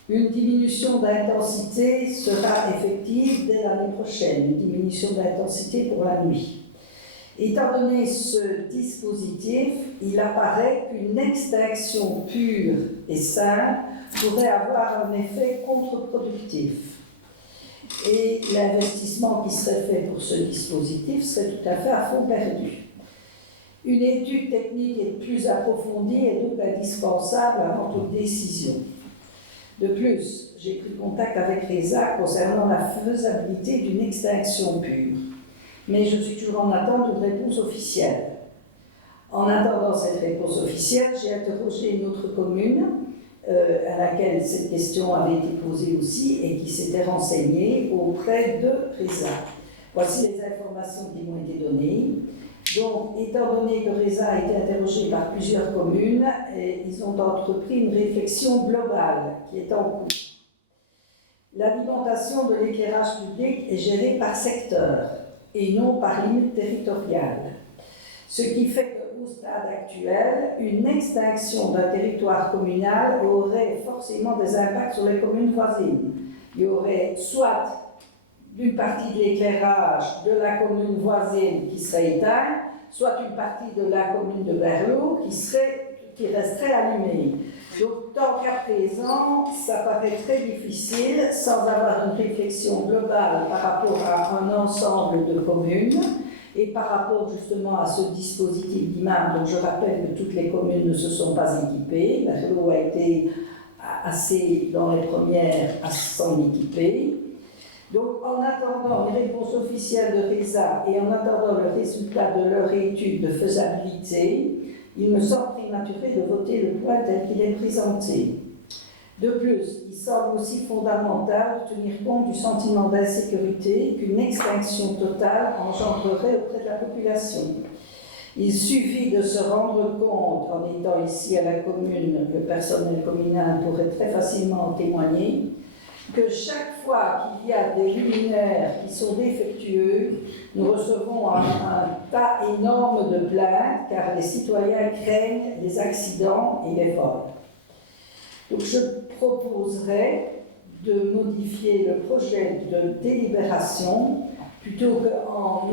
une diminution d'intensité sera effective dès l'année prochaine, une diminution d'intensité pour la nuit. Étant donné ce dispositif, il apparaît qu'une extinction pure et simple pourrait avoir un effet contre-productif. Et l'investissement qui serait fait pour ce dispositif serait tout à fait à fond perdu. Une étude technique et plus approfondie est donc indispensable avant toute décision. De plus, j'ai pris contact avec RESA concernant la faisabilité d'une extinction pure. Mais je suis toujours en attente d'une réponse officielle. En attendant cette réponse officielle, j'ai interrogé une autre commune à laquelle cette question avait été posée aussi et qui s'était renseignée auprès de RESA. Voici les informations qui m'ont été données. Donc, étant donné que RESA a été interrogé par plusieurs communes, ils ont entrepris une réflexion globale qui est en cours. L'alimentation de l'éclairage public est gérée par secteur et non par limite territoriale. Ce qui fait qu'au stade actuel, une extinction d'un territoire communal aurait forcément des impacts sur les communes voisines. Il y aurait soit d'une partie de l'éclairage de la commune voisine qui serait éteinte, soit une partie de la commune de Berlot qui serait qui resterait allumé. Donc, tant qu'à présent, ça paraît très difficile, sans avoir une réflexion globale par rapport à un ensemble de communes et par rapport justement à ce dispositif d'imam. Donc, je rappelle que toutes les communes ne se sont pas équipées. La Rélo a été assez, dans les premières, à s'en équiper. Donc, en attendant une réponse officielle de RESA et en attendant le résultat de leur étude de faisabilité, il me semble prématuré de voter le point tel qu'il est présenté. De plus, il semble aussi fondamental de tenir compte du sentiment d'insécurité qu'une extinction totale engendrerait auprès de la population. Il suffit de se rendre compte, en étant ici à la commune, le personnel communal pourrait très facilement en témoigner, que chaque fois qu'il y a des luminaires qui sont défectueux, nous recevons un tas énorme de plaintes car les citoyens craignent les accidents et les vols. Donc je proposerais de modifier le projet de délibération plutôt qu'en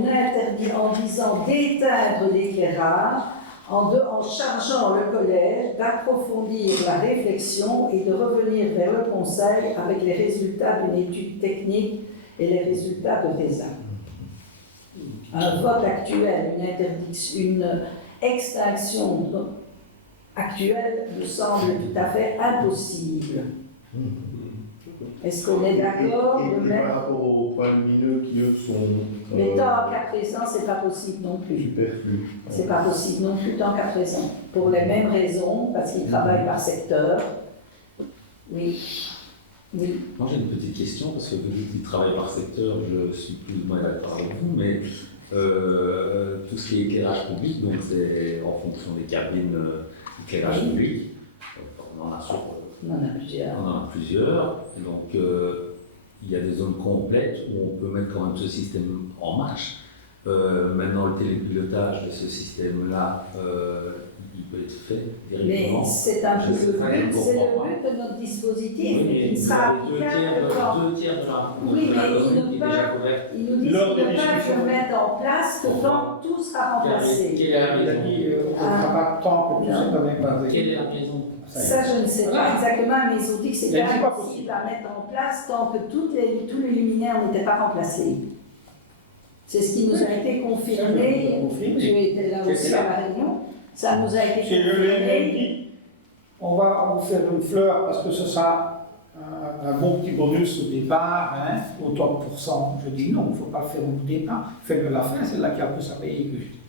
disant d'éteindre l'éclairage, en chargeant le collège d'approfondir la réflexion et de revenir vers le Conseil avec les résultats d'une étude technique et les résultats de RESA. Un vote actuel, une extinction actuelle me semble tout à fait impossible. Est-ce qu'on est d'accord de Et mettre... par rapport aux points lumineux qui, eux, sont Mais tant qu'à présent, c'est pas possible non plus. superflus. C'est pas possible non plus tant qu'à présent. Pour les mêmes raisons, parce qu'ils travaillent par secteur. Oui. Oui. Moi j'ai une petite question, parce que vu qu'ils travaillent par secteur, je suis plus ou moins d'accord avec vous, mais tout ce qui est éclairage public, donc c'est en fonction des cabines éclairage public, on en a On en a plusieurs. On en a plusieurs, et donc il y a des zones complètes où on peut mettre quand même ce système en marche. Maintenant, le télépilotage de ce système-là, il peut être fait directement. Mais c'est un peu le but, c'est le but de notre dispositif, qui ne sera applicable que quand... Deux tiers de la Oui, mais commune qui est déjà couverte. ils nous disent Lors qu'ils des ne peuvent discussions. se mettre en place que quand tout sera remplacé. Quelle est la Il a raison? dit on ne fera pas de temps que tout ça n'avait pas Quelle est la raison? Ça, je ne sais pas exactement, mais ils ont dit que c'était Mais c'est pas impossible à mettre en place tant que tous les luminaires n'étaient pas remplacés. C'est ce qui nous a été confirmé. Tu étais là aussi à la réunion. Ça nous a été C'est je l'ai confirmé. dit, on va vous faire une fleur parce que ce sera un bon petit bonus au départ, hein, au 30%. Je dis non, il ne faut pas le faire au départ. Faites-le à la fin, c'est là qu'il y a plus à payer que je dis.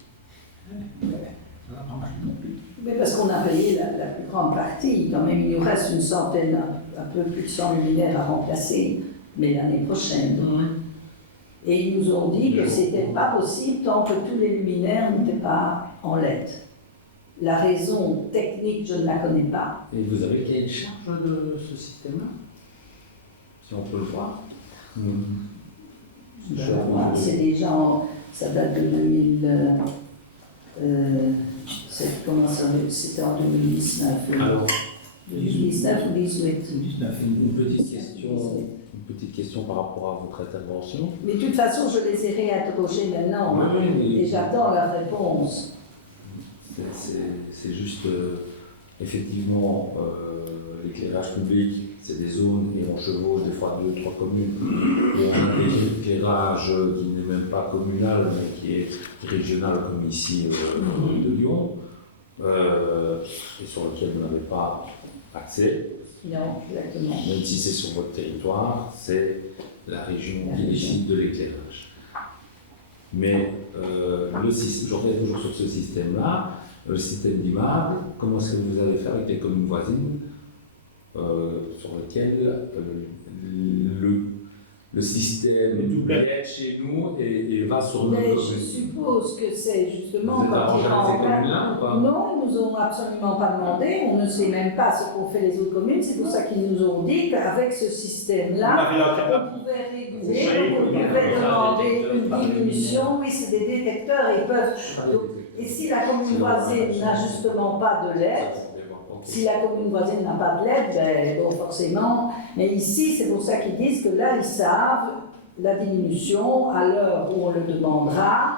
Ça n'a pas marché non plus. Oui, parce qu'on a payé la plus grande partie. Quand même, il nous reste une centaine, un peu plus de 100 luminaires à remplacer, mais l'année prochaine. Et ils nous ont dit que ce n'était pas possible tant que tous les luminaires n'étaient pas en LED. La raison technique, je ne la connais pas. Et vous avez quelle charge de ce système-là? Si on peut le voir. C'est déjà, ça date de 2000. C'était en 2019. Alors, 2019 ou 2018. une petite question par rapport à votre intervention. Mais de toute façon, je les ai réinterrogés maintenant Oui, et j'attends leur réponse. C'est juste, effectivement, l'éclairage public, c'est des zones et on chevauche des fois 2-3 communes où on a des éclairages qui n'est même pas communal, mais qui est régional, comme ici de Lyon, et sur lequel vous n'avez pas accès. Non, exactement. Même si c'est sur votre territoire, c'est la région qui décide de l'éclairage. Mais je reviens toujours sur ce système-là, le système d'immeuble, comment est-ce que vous allez faire avec les communes voisines sur lesquelles le système est chez nous et va sur nos Mais communes? je suppose que c'est justement Vous êtes quand arrangé ils avec ces rentrent. communes-là ou pas? Non, ils nous ont absolument pas demandé, on ne sait même pas ce qu'ont fait les autres communes, c'est pour ça qu'ils nous ont dit qu'avec ce système-là, on pouvait réguler, on pouvait demander une diminution, oui, c'est des détecteurs, ils peuvent. Donc, et si la commune voisine n'a justement pas de LED, si la commune voisine n'a pas de LED, ben, bon, forcément, mais ici, c'est pour ça qu'ils disent que là, ils savent la diminution à l'heure où on le demandera,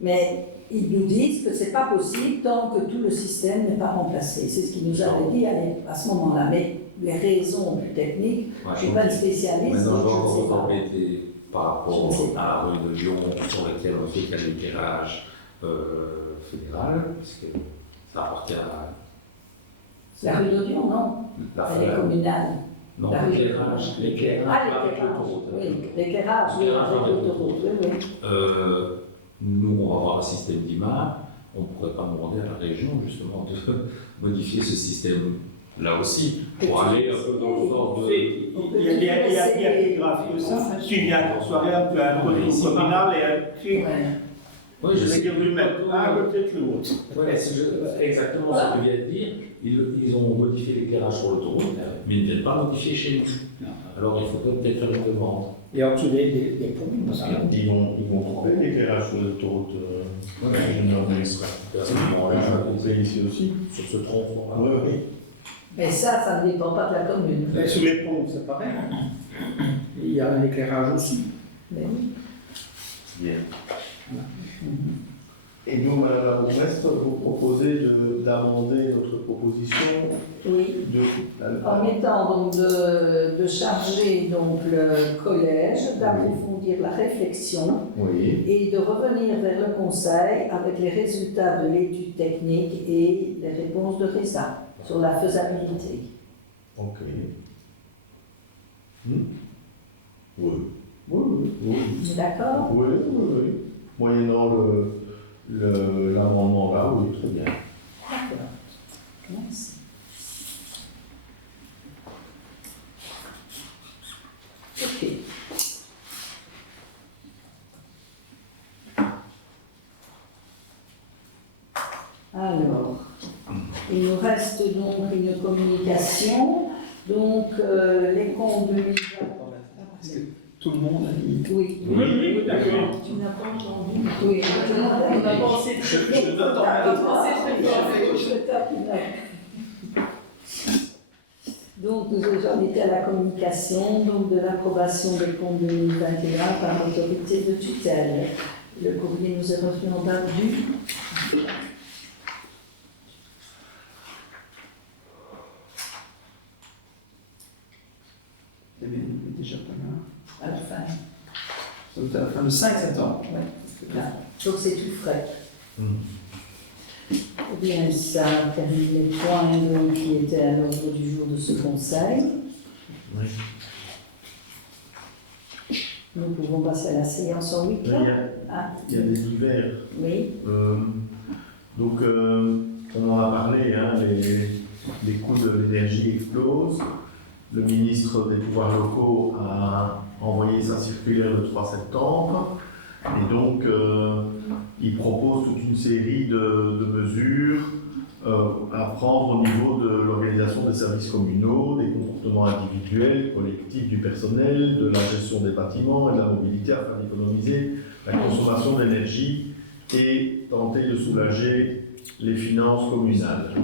mais ils nous disent que ce n'est pas possible tant que tout le système n'est pas remplacé. C'est ce qu'ils nous avaient dit à ce moment-là. Mais les raisons plus techniques, je ne suis pas une spécialiste. Maintenant, je donc vais je ne sais encore pas. embêter par Je ne rapport sais pas. à la rue de Lyon sur laquelle on fait qu'il y a l'éclairage fédéral, parce que ça appartient à La rue d'Odion, non. la Elle est communale. Non, La rue- l'éclairage. Ah, avec l'éclairage. l'autoroute. Oui, l'éclairage, oui, L'éclairage avec avec l'autoroute, oui, oui. Nous, on va avoir un système d'IMA. On ne pourrait pas demander à la région justement de modifier ce système-là aussi pour aller un peu dans le sens de. Il y a plus grave que ça. Tu viens qu'on soit un peu un côté communal et un truc. Ouais. Oui, Je vais dire du même. Un côté que l'autre. Ouais, c'est exactement ce que je viens de dire. Ils ont modifié l'éclairage sur l'autoroute, mais ils ne viennent pas modifier chez nous. Alors il faudrait peut-être faire une demande. Et en dessous des communes, Parce qu'ils vont tromper l'éclairage sur l'autoroute. Personnellement, là, On fait ici aussi. sur ce tronc-là. Oui. Mais ça ne dépend pas de la commune. Et sous les ponts, c'est pareil. Il y a un éclairage aussi. Mais oui. Bien. Et nous, Madame la Bourgmestre, vous proposez d'amender notre proposition Oui. En mettant donc de charger donc le collège d'approfondir la réflexion Oui. et de revenir vers le conseil avec les résultats de l'étude technique et les réponses de RESA sur la faisabilité. Ok. Oui. Oui. D'accord? Oui. Moyennant l'amendement là, oui, très bien. D'accord. Merci. Ok. Alors, il nous reste donc une communication. Donc, les comptes 2020. Est-ce que tout le monde a dit? Oui. Oui, d'accord. Tu n'as pas entendu? Oui, tout le monde a On dit. a pensé Je note en même Je temps. tape une note. Donc, nous j'en étais à la communication donc de l'approbation des comptes 2021 par l'autorité de tutelle. Le courrier nous est revenu en date du. Il y avait déjà pas mal. À la fin. Donc à la fin de 5 septembre. Ouais. Là. Donc, c'est tout frais. Mm. Eh bien, ça termine les points donc, qui étaient à l'ordre du jour de ce conseil. Oui. Nous pouvons passer à la séance en huis Il y clos. a, il y a des divers. Oui. Donc, on en a parlé, hein, les coûts de l'énergie explosent. Le ministre des Pouvoirs locaux a envoyé sa circulaire le 3 septembre. Et donc, il propose toute une série de mesures à prendre au niveau de l'organisation des services communaux, des comportements individuels, collectifs du personnel, de la gestion des bâtiments et de la mobilité afin d'économiser la consommation d'énergie et tenter de soulager les finances communales.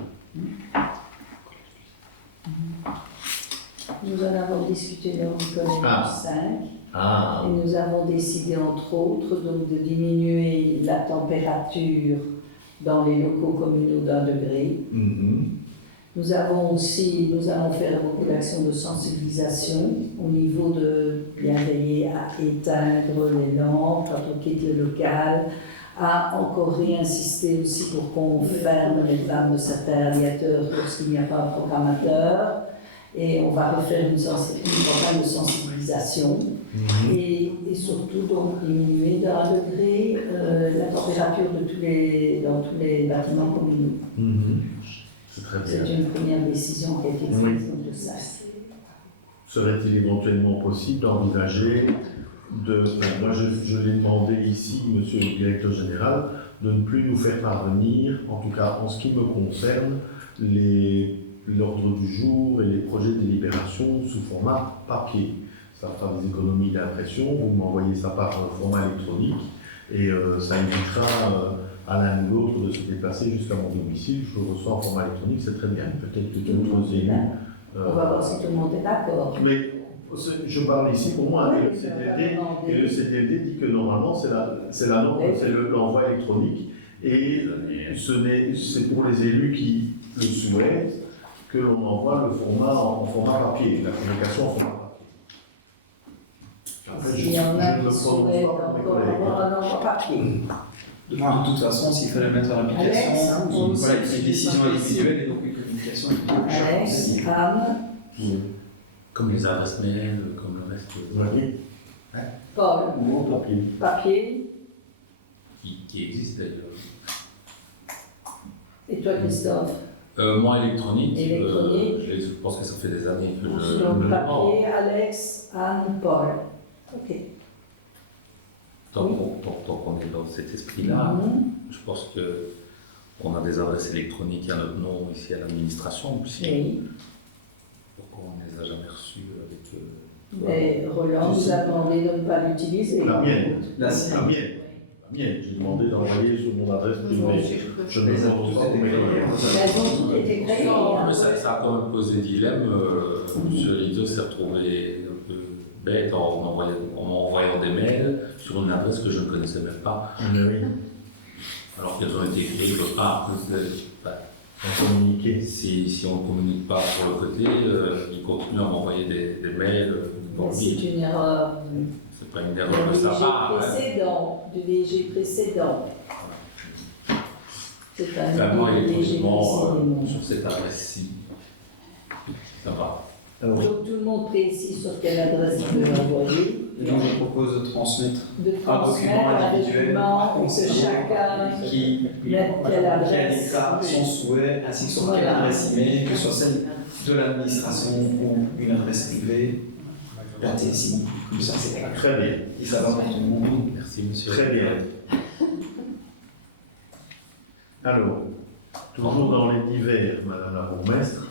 Nous en avons discuté lors du collège Ah. 5 Ah, et nous avons décidé entre autres donc, de diminuer la température dans les locaux communaux d'1 degré. Nous allons faire beaucoup d'actions de sensibilisation au niveau de bien veiller à éteindre les lampes quand on quitte le local, à encore réinsister aussi pour qu'on ferme les vannes de certains radiateurs lorsqu'il n'y a pas un programmateur. Et on va refaire une campagne de sensibilisation et surtout donc diminuer d'1 degré la température dans tous les bâtiments communaux. c'est très C'est bien. une première décision qui a été prise donc de ça. Serait-il éventuellement possible d'envisager moi je l'ai demandé ici, monsieur le directeur général, de ne plus nous faire parvenir, en tout cas en ce qui me concerne, l'ordre du jour et les projets de délibération sous format papier. Ça fera des économies d'impression, vous m'envoyez ça par format électronique et ça évitera à l'un ou l'autre de se déplacer jusqu'à mon domicile. Je le reçois en format électronique, c'est très bien. Peut-être que d'autres élus. On va voir si tout le monde est d'accord. Mais je parle ici pour moi, Oui, et ça va le demander. CDD dit que normalement c'est la norme, Oui. c'est l'envoi électronique Et c'est pour les élus qui le souhaitent que l'on envoie le format en format papier, la communication en format papier. Après, Il y en a je ne qui le prononce souhaitent pas pour mes encore collègues. avoir un envoi papier. De toute façon, s'il fallait mettre en Alex, application, on voilà, sait il y a que une décision c'est pas individuelle et donc une communication. Alex, Anne, Comme les adresses mail, comme le reste Oui, Paul, mon papier. papier, qui existe d'ailleurs. et toi Christophe? Moi, électronique, Électronique. je pense que ça fait des années que je Donc le papier, Alex, Anne, Paul. Ok. Tant qu'on est dans cet esprit-là, je pense qu'on a des adresses électroniques à notre nom ici à l'administration aussi. Oui. Pourquoi on ne les a jamais reçues avec. Mais Roland nous a demandé de ne pas l'utiliser. La mienne. La La sienne. mienne. La mienne. J'ai demandé d'envoyer sur mon adresse Moi privée. aussi, je peux. Je ne le prononce pas pour mes collègues. Elles ont toutes été créées. hein. Mais ça a quand même posé dilemme. M. Rizzo s'est retrouvé un peu bête en m'envoyant des mails sur une adresse que je ne connaissais même pas, Oui, alors qu'elles ont été écrites quelque part. en communiqué. Si on ne communique pas sur le côté, il continue à m'envoyer des mails. Pour C'est lui, une erreur c'est pas une du erreur de sa DG part. hein. précédent. Du DG précédent. C'est un Vraiment du DG électroniquement précédent. sur cette adresse-ci. Ça va. Alors, Donc tout le monde précise sur quelle adresse il veut envoyer. Et donc, je propose de transmettre De un transmettre document un individuel document pour que chacun qui mette quelle adresse. indiquera son souhait ainsi que sur quelle Voilà. adresse email, que ce soit celle de l'administration ou une adresse privée. Ici. Comme ça, c'est clair. très bien. Et ça va pour tout le monde. Merci, monsieur. Très bien. Alors, toujours dans les divers, Madame la bourgmestre,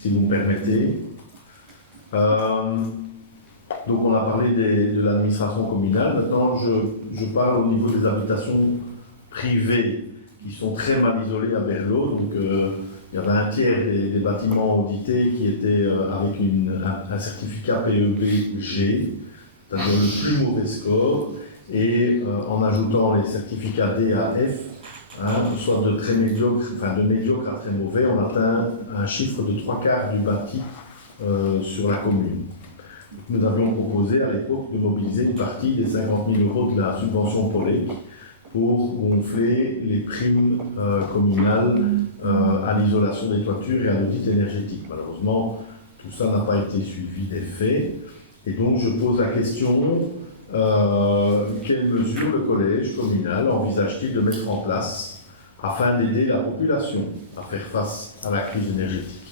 si vous me permettez. Donc, on a parlé de l'administration communale. Maintenant, je parle au niveau des habitations privées qui sont très mal isolées à Berlot. Donc, il y avait un tiers des bâtiments audités qui étaient avec un certificat PEB-G, c'est-à-dire le plus mauvais score. Et en ajoutant les certificats D à F, soit de très médiocre, enfin de médiocre à très mauvais, on atteint un chiffre de 3/4 du bâti sur la commune. Nous avions proposé à l'époque de mobiliser une partie des 50 000 € de la subvention POLEC pour gonfler les primes communales à l'isolation des toitures et à l'audit énergétique. Malheureusement, tout ça n'a pas été suivi des faits. Et donc je pose la question, quelles mesures le collège communal envisage-t-il de mettre en place afin d'aider la population à faire face à la crise énergétique?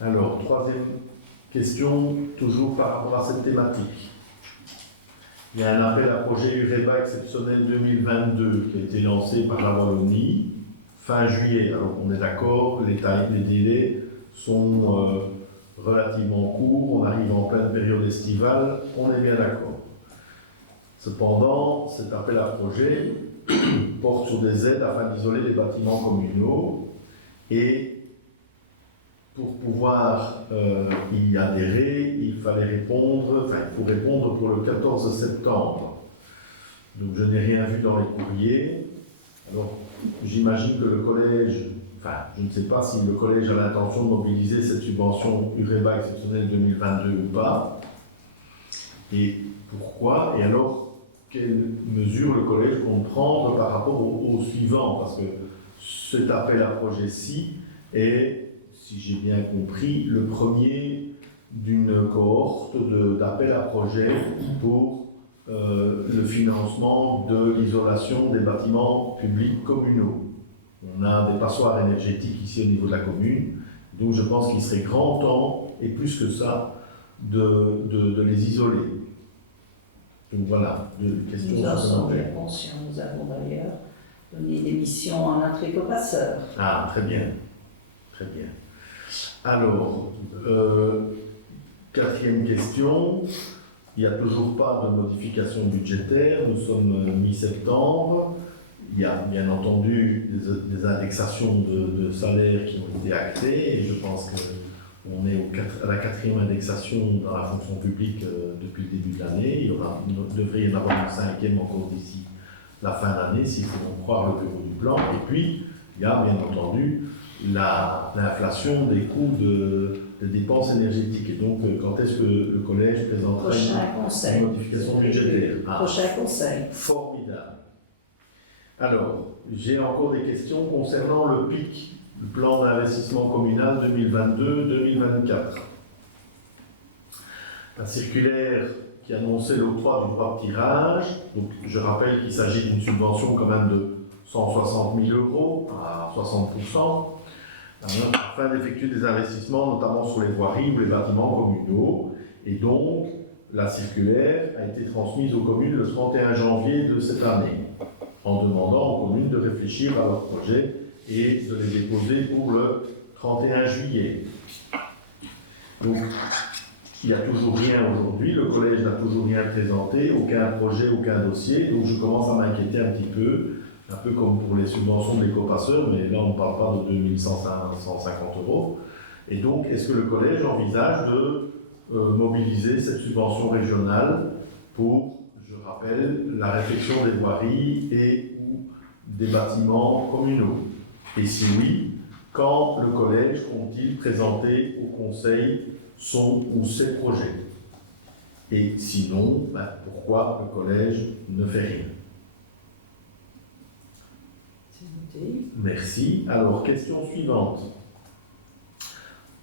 Alors, troisième question, toujours par rapport à cette thématique. Il y a un appel à projet UREBA exceptionnel 2022 qui a été lancé par la Wallonie fin juillet. Alors, on est d'accord, les délais sont relativement courts, on arrive en pleine période estivale, on est bien d'accord. Cependant, cet appel à projet porte sur des aides afin d'isoler les bâtiments communaux et pour pouvoir y adhérer, il faut répondre pour le 14 septembre. Donc je n'ai rien vu dans les courriers. Alors j'imagine que le collège, je ne sais pas si le collège a l'intention de mobiliser cette subvention UREBA exceptionnelle 2022 ou pas. Et pourquoi? Et alors, quelles mesures le collège compte prendre par rapport au suivant? Parce que cet appel à projet-ci est, si j'ai bien compris, le premier d'une cohorte d'appels à projets pour le financement de l'isolation des bâtiments publics communaux. On a des passoires énergétiques ici au niveau de la commune, donc je pense qu'il serait grand temps, et plus que ça, de les isoler. Donc voilà, deux questions Nous en sommes bien supplémentaires. conscients. Nous avons d'ailleurs donné des missions à notre écopasseur. Ah, très bien. Très bien. Alors, quatrième question. Il n'y a toujours pas de modification budgétaire. Nous sommes mi-septembre. Il y a bien entendu des indexations de salaires qui ont été actées et je pense qu'au On est à la 4e indexation dans la fonction publique depuis le début de l'année. Il devrait y en avoir une 5e encore d'ici la fin d'année, s'il faut en croire le bureau du plan. Et puis, il y a bien entendu l'inflation des coûts de dépenses énergétiques. Et donc, quand est-ce que le collège présentera une modification budgétaire? Prochain conseil. Formidable. Alors, j'ai encore des questions concernant le PIC, le plan d'investissement communal 2022-2024. La circulaire qui annonçait l'octroi du droit de tirage, donc je rappelle qu'il s'agit d'une subvention quand même de 160 000 € à 60%, afin d'effectuer des investissements notamment sur les voiries ou les bâtiments communaux. Et donc, la circulaire a été transmise aux communes le 31 janvier de cette année, en demandant aux communes de réfléchir à leur projet et de les déposer pour le 31 juillet. Donc, il n'y a toujours rien aujourd'hui, le collège n'a toujours rien présenté, aucun projet, aucun dossier, donc je commence à m'inquiéter un petit peu, un peu comme pour les subventions de l'éco-passeur, mais là on ne parle pas de 2150 €. Et donc, est-ce que le collège envisage de mobiliser cette subvention régionale pour, je rappelle, la réfection des voiries et ou des bâtiments communaux? Et si oui, quand le collège compte-t-il présenter au conseil son ou ses projets? Et sinon, pourquoi le collège ne fait rien? C'est noté. Merci. Alors, question suivante.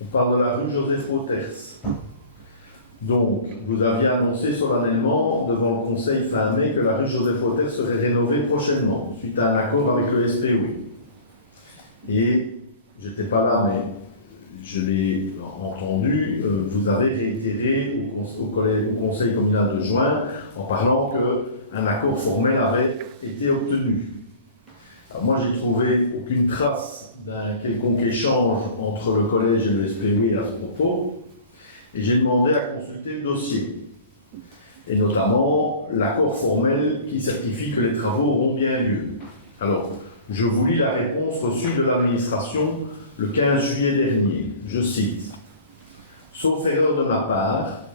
On parle de la rue Joseph Rothers. Donc, vous aviez annoncé solennellement devant le conseil fin mai que la rue Joseph Rothers serait rénovée prochainement, suite à un accord avec le SPO. Et, je n'étais pas là, mais je l'ai entendu, vous avez réitéré au conseil communal de juin en parlant qu'un accord formel avait été obtenu. Alors moi, j'ai trouvé aucune trace d'un quelconque échange entre le collège et le SPO à ce propos, et j'ai demandé à consulter le dossier, et notamment l'accord formel qui certifie que les travaux auront bien lieu. Alors, je vous lis la réponse reçue de l'administration le 15 juillet dernier. Je cite: « Sauf erreur de ma part,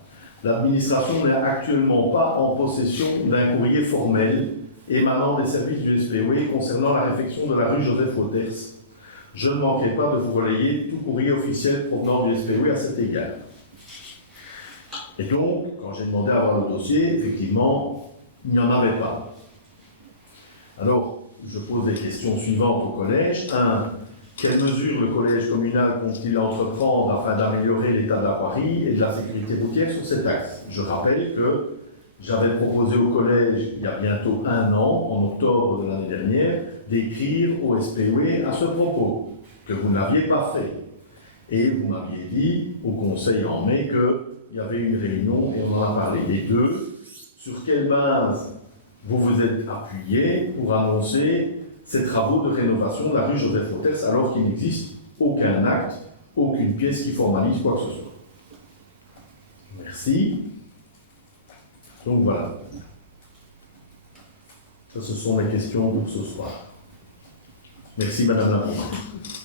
l'administration n'est actuellement pas en possession d'un courrier formel émanant des services du SPO concernant la réfection de la rue Joseph Rothers. Je ne manquerai pas de vous relayer tout courrier officiel provenant du SPO à cet égard. » Et donc, quand j'ai demandé à avoir le dossier, effectivement, il n'y en avait pas. Alors, je pose des questions suivantes au collège. 1. Quelles mesures le collège communal compte-t-il entreprendre afin d'améliorer l'état de la voirie et de la sécurité routière sur cet axe? Je rappelle que j'avais proposé au collège, il y a bientôt 1 an, en octobre de l'année dernière, d'écrire au SPO à ce propos, que vous n'aviez pas fait. Et vous m'aviez dit au conseil en mai qu'il y avait une réunion et on en a parlé. Les deux, sur quelle base vous vous êtes appuyé pour annoncer ces travaux de rénovation de la rue Joseph Rothers alors qu'il n'existe aucun acte, aucune pièce qui formalise quoi que ce soit? Merci. Donc voilà. Ça, ce sont les questions pour ce soir. Merci Madame la Présidente.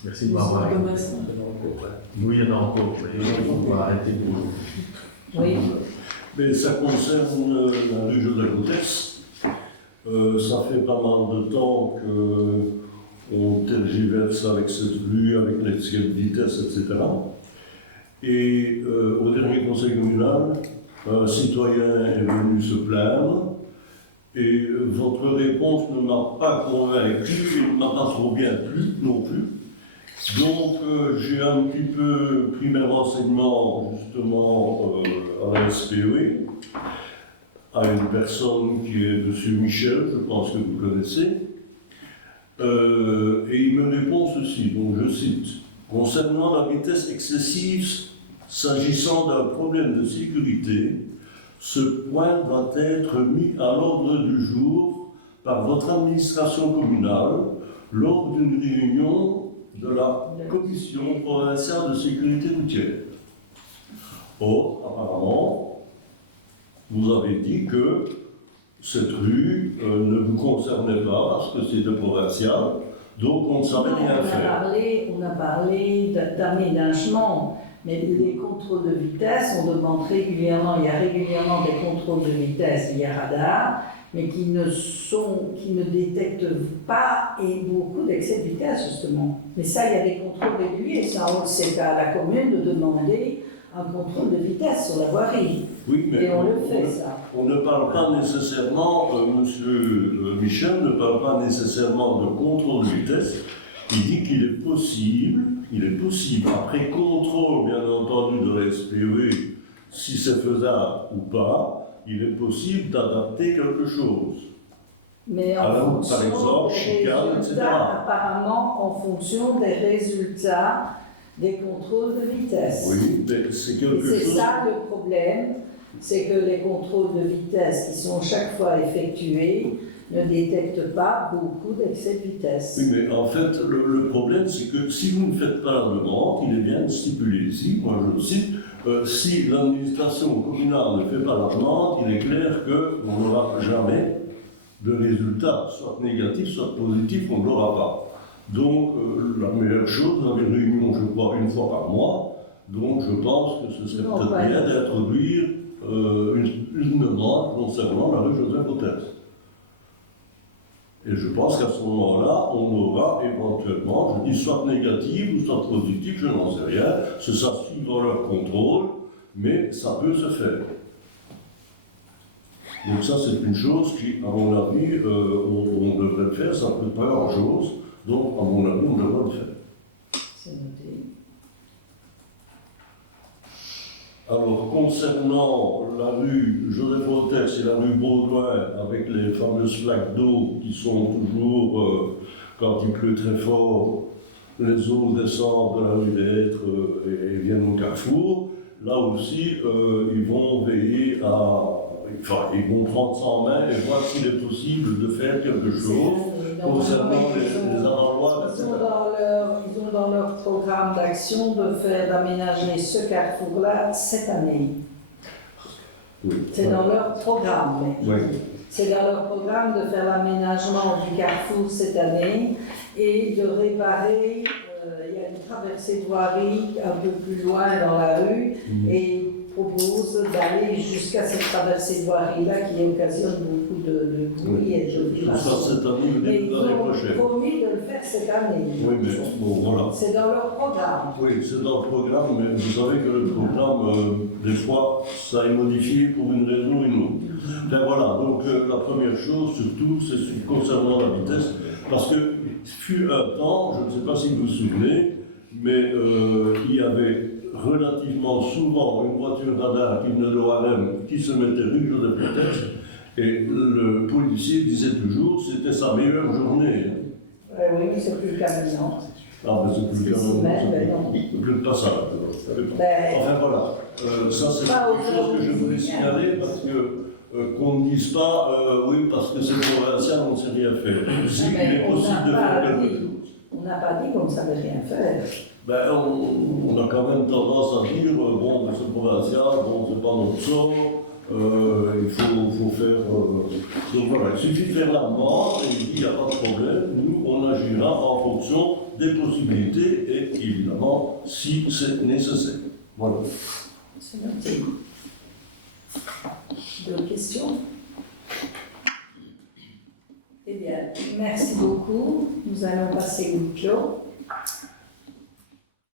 Merci de m'avoir écouté. Oui, il y en a encore. On va arrêter pour... Oui. Mais ça concerne la rue Joseph Rothers. Ça fait pas mal de temps qu'on tergiverse avec cette rue, avec l'excès de vitesse, etc. Et au dernier conseil communal, un citoyen est venu se plaindre et votre réponse ne m'a pas convaincu et ne m'a pas trop bien plu non plus. Donc j'ai un petit peu pris mes renseignements justement à la SPO, à une personne qui est M. Michel, je pense que vous connaissez, et il me répond ceci, donc je cite: « Concernant la vitesse excessive, s'agissant d'un problème de sécurité, ce point doit être mis à l'ordre du jour par votre administration communale lors d'une réunion de la Commission provinciale de sécurité routière. » Or, apparemment, vous avez dit que cette rue ne vous concernait pas parce que c'était provincial, donc on ne savait rien faire. On a parlé d'aménagement Mais les contrôles de vitesse, on demande régulièrement, il y a régulièrement des contrôles de vitesse via radar, mais qui ne détectent pas et beaucoup d'excès de vitesse justement. Mais ça, il y a des contrôles réguliers, ça c'est à la commune de demander un contrôle de vitesse sur la voirie. Oui, mais Et on le fait ça. on ne parle pas nécessairement, monsieur Michel ne parle pas nécessairement de contrôle de vitesse. Il dit qu'il est possible, après contrôle bien entendu de la SPV, si c'est faisable ou pas, il est possible d'adapter quelque chose. Mais en Alors, fonction par exemple, des chicane, etc. résultats, apparemment en fonction des résultats des contrôles de vitesse. Oui, mais c'est quelque C'est chose. ça le problème, c'est que les contrôles de vitesse qui sont chaque fois effectués ne détectent pas beaucoup d'excès de vitesse. Oui, mais en fait, le problème, c'est que si vous ne faites pas la demande, il est bien stipulé ici, moi je le cite, si l'administration communale ne fait pas la demande, il est clair qu'on n'aura jamais de résultat, soit négatif, soit positif, on ne l'aura pas. Donc, la meilleure chose, on a une réunion, je crois, une fois par mois, donc je pense que ce serait peut-être bien d'introduire une demande concernant la rue Joseph-Otès. Et je pense qu'à ce moment-là, on aura éventuellement, je dis soit négatif ou soit positif, je n'en sais rien, ça suit dans leur contrôle, mais ça peut se faire. Donc ça, c'est une chose qui, à mon avis, on devrait le faire, ça ne peut pas grand-chose, donc à mon avis, on devrait le faire. C'est noté. Alors, concernant la rue Joseph-Otès et la rue Baudouin, avec les fameuses flaques d'eau qui sont toujours, quand il pleut très fort, les eaux descendent de la rue des Hêtres et viennent au carrefour, là aussi, ils vont veiller ils vont prendre ça en main et voir s'il est possible de faire quelque chose concernant les avantoirs, etc. Ils ont dans leur programme d'action d'aménager ce carrefour-là cette année. Oui. C'est dans leur programme. Oui. C'est dans leur programme de faire l'aménagement du carrefour cette année et de réparer. Il y a une traversée de voirie un peu plus loin dans la rue et propose d'aller jusqu'à cette traversée de voirie-là qui occasionne beaucoup de bruit et de Ça, cette année, le mais début ils de l'année ont prochaine. promis de le faire cette année. Oui, mais bon, voilà. C'est dans leur programme. Oui, c'est dans le programme, mais vous savez que le programme, des fois, ça est modifié pour une raison ou une autre. Enfin voilà, donc la première chose, surtout, c'est concernant la vitesse, parce que fut un temps, je ne sais pas si vous vous souvenez, mais il y avait relativement souvent une voiture radar qui venait de l'ORM qui se mettait rue Joseph-Otès, et le policier disait toujours que c'était sa meilleure journée. Oui, mais c'est plus le cas maintenant. Ah, mais c'est plus le cas non. c'est plus le passage. Enfin voilà, ça c'est Pas quelque chose que je voulais signaler parce que qu'on ne dise pas oui parce que c'est provincial, on ne sait rien faire. Si il est possible de faire quelque chose. On n'a pas dit qu'on ne savait rien faire. Ben, on a quand même tendance à dire bon c'est provincial, bon c'est pas notre sort, il faut faire. Donc voilà, il suffit de faire la demande et il dit il n'y a pas de problème, nous on agira en fonction des possibilités et évidemment si c'est nécessaire. Voilà. C'est noté. D'autres questions? Eh bien, merci beaucoup. Nous allons passer au clos.